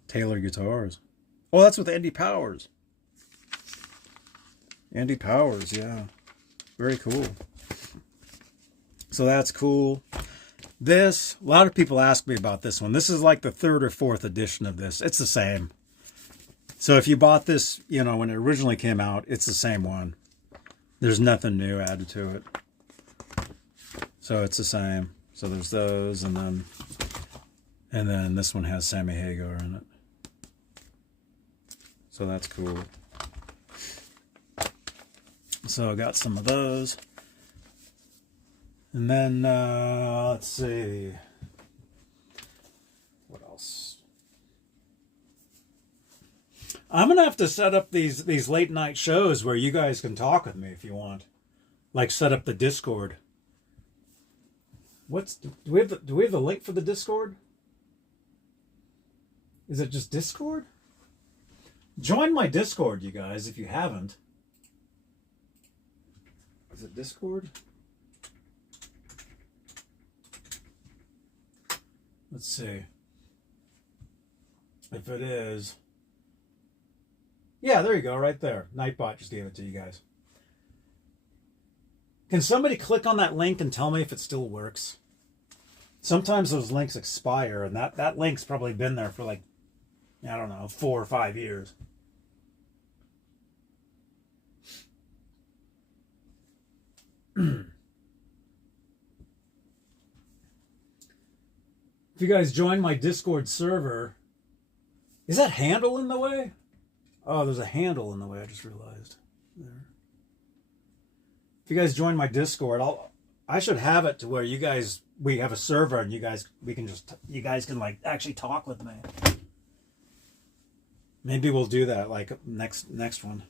Taylor Guitars. Oh, that's with Andy Powers. Andy Powers, yeah. Very cool. So that's cool. This, a lot of people ask me about this one. This is like the 3rd or 4th edition of this. It's the same. So if you bought this, you know, when it originally came out, it's the same one. There's nothing new added to it. So it's the same. So there's those, and then this one has Sammy Hagar in it. So that's cool. So I got some of those. And then, let's see. What else? I'm going to have to set up these late night shows where you guys can talk with me if you want. Like set up the Discord. Do we have the link for the Discord? Is it just Discord? Join my Discord, you guys, if you haven't. Is it Discord? Let's see. If it is. Yeah, there you go, right there. Nightbot just gave it to you guys. Can somebody click on that link and tell me if it still works? Sometimes those links expire, and that link's probably been there for like, I don't know, 4 or 5 years. If you guys join my Discord server, is that handle in the way? Oh, there's a handle in the way, I just realized. There. If you guys join my Discord, I should have it to where we have a server and you guys can like actually talk with me. Maybe we'll do that like next one.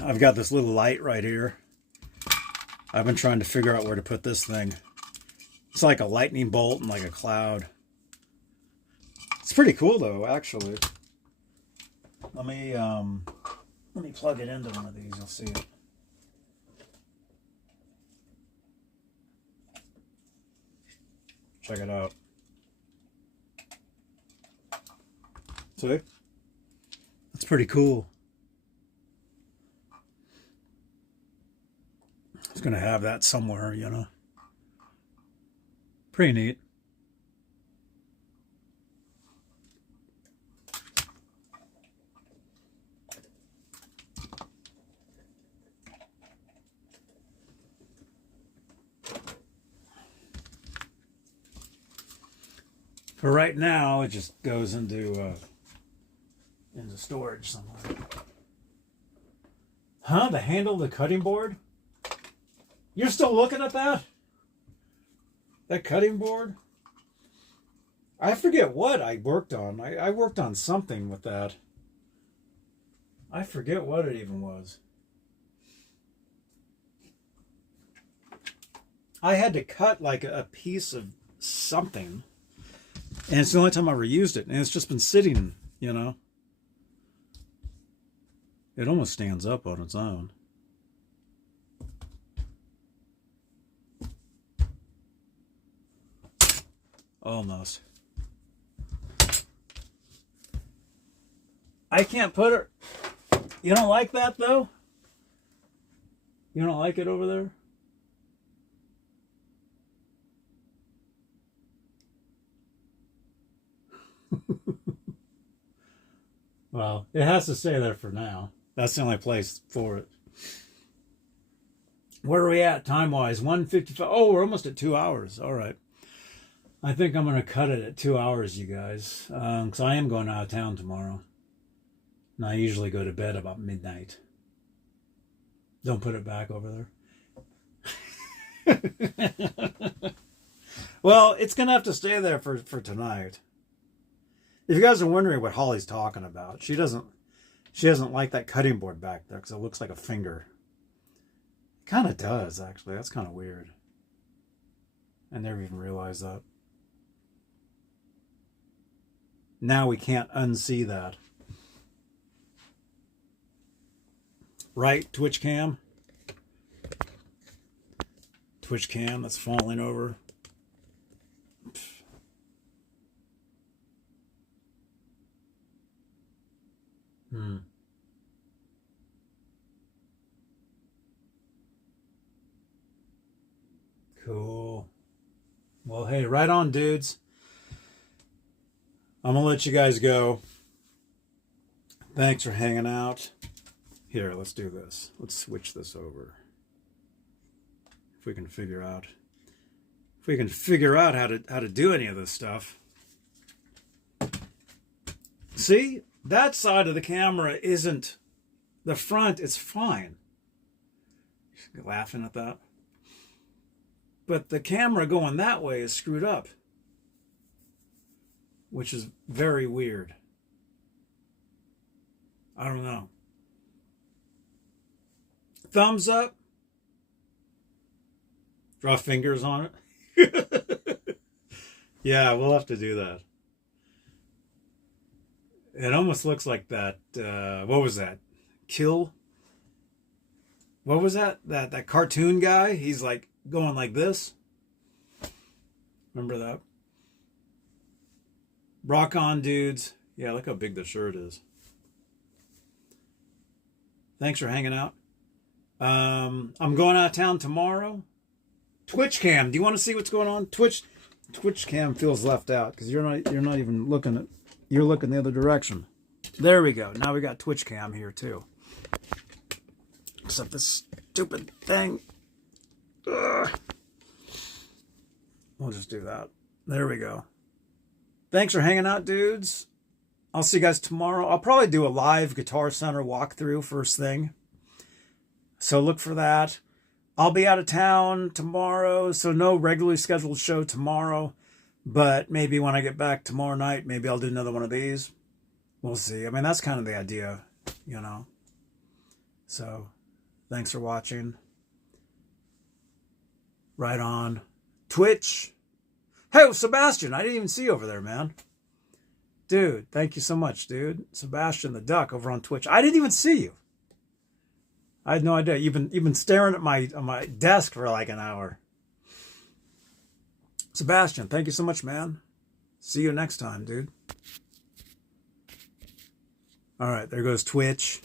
I've got this little light right here. I've been trying to figure out where to put this thing. It's like a lightning bolt and like a cloud. It's pretty cool though, actually. Let me plug it into one of these, you'll see it. Check it out. See? That's pretty cool. I was going to have that somewhere, you know. Pretty neat. For right now, it just goes into storage somewhere. Huh? The handle of the cutting board? You're still looking at that? That cutting board? I forget what I worked on. I worked on something with that. I forget what it even was. I had to cut like a piece of something. And it's the only time I ever used it. And it's just been sitting, you know. It almost stands up on its own. Almost. I can't put it. You don't like that though? You don't like it over there? Well, it has to stay there for now. That's the only place for it. Where are we at time-wise? 1:55. Oh, we're almost at 2 hours. All right. I think I'm going to cut it at 2 hours, you guys. Because I am going out of town tomorrow. And I usually go to bed about midnight. Don't put it back over there. Well, it's going to have to stay there for tonight. If you guys are wondering what Holly's talking about, she doesn't like that cutting board back there because it looks like a finger. It kind of does, actually. That's kind of weird. I never even realized that. Now we can't unsee that. Right, Twitch cam? Twitch cam that's falling over. Cool. Well, hey, right on, dudes. I'm going to let you guys go. Thanks for hanging out. Here, let's do this. Let's switch this over. If we can figure out how to do any of this stuff. See? That side of the camera isn't the front, it's fine. You're laughing at that. But the camera going that way is screwed up, which is very weird. I don't know. Thumbs up. Draw fingers on it. Yeah, we'll have to do that. It almost looks like that, what was that? What was that? That cartoon guy? He's like going like this. Remember that? Rock on, dudes. Yeah, look how big the shirt is. Thanks for hanging out. I'm going out of town tomorrow. Twitch cam. Do you want to see what's going on? Twitch cam feels left out because you're not even looking at. You're looking the other direction. There we go. Now we got Twitch cam here too. Except this stupid thing. Ugh. We'll just do that. There we go. Thanks for hanging out, dudes. I'll see you guys tomorrow. I'll probably do a live Guitar Center walkthrough first thing. So look for that. I'll be out of town tomorrow, so no regularly scheduled show tomorrow. But maybe when I get back tomorrow night, maybe I'll do another one of these. We'll see. I mean, that's kind of the idea, you know. So, thanks for watching. Right on. Twitch. Hey, Sebastian, I didn't even see you over there, man. Dude, thank you so much, dude. Sebastian the Duck over on Twitch. I didn't even see you. I had no idea. You've been staring at my desk for like an hour. Sebastian, thank you so much, man. See you next time, dude. All right, there goes Twitch.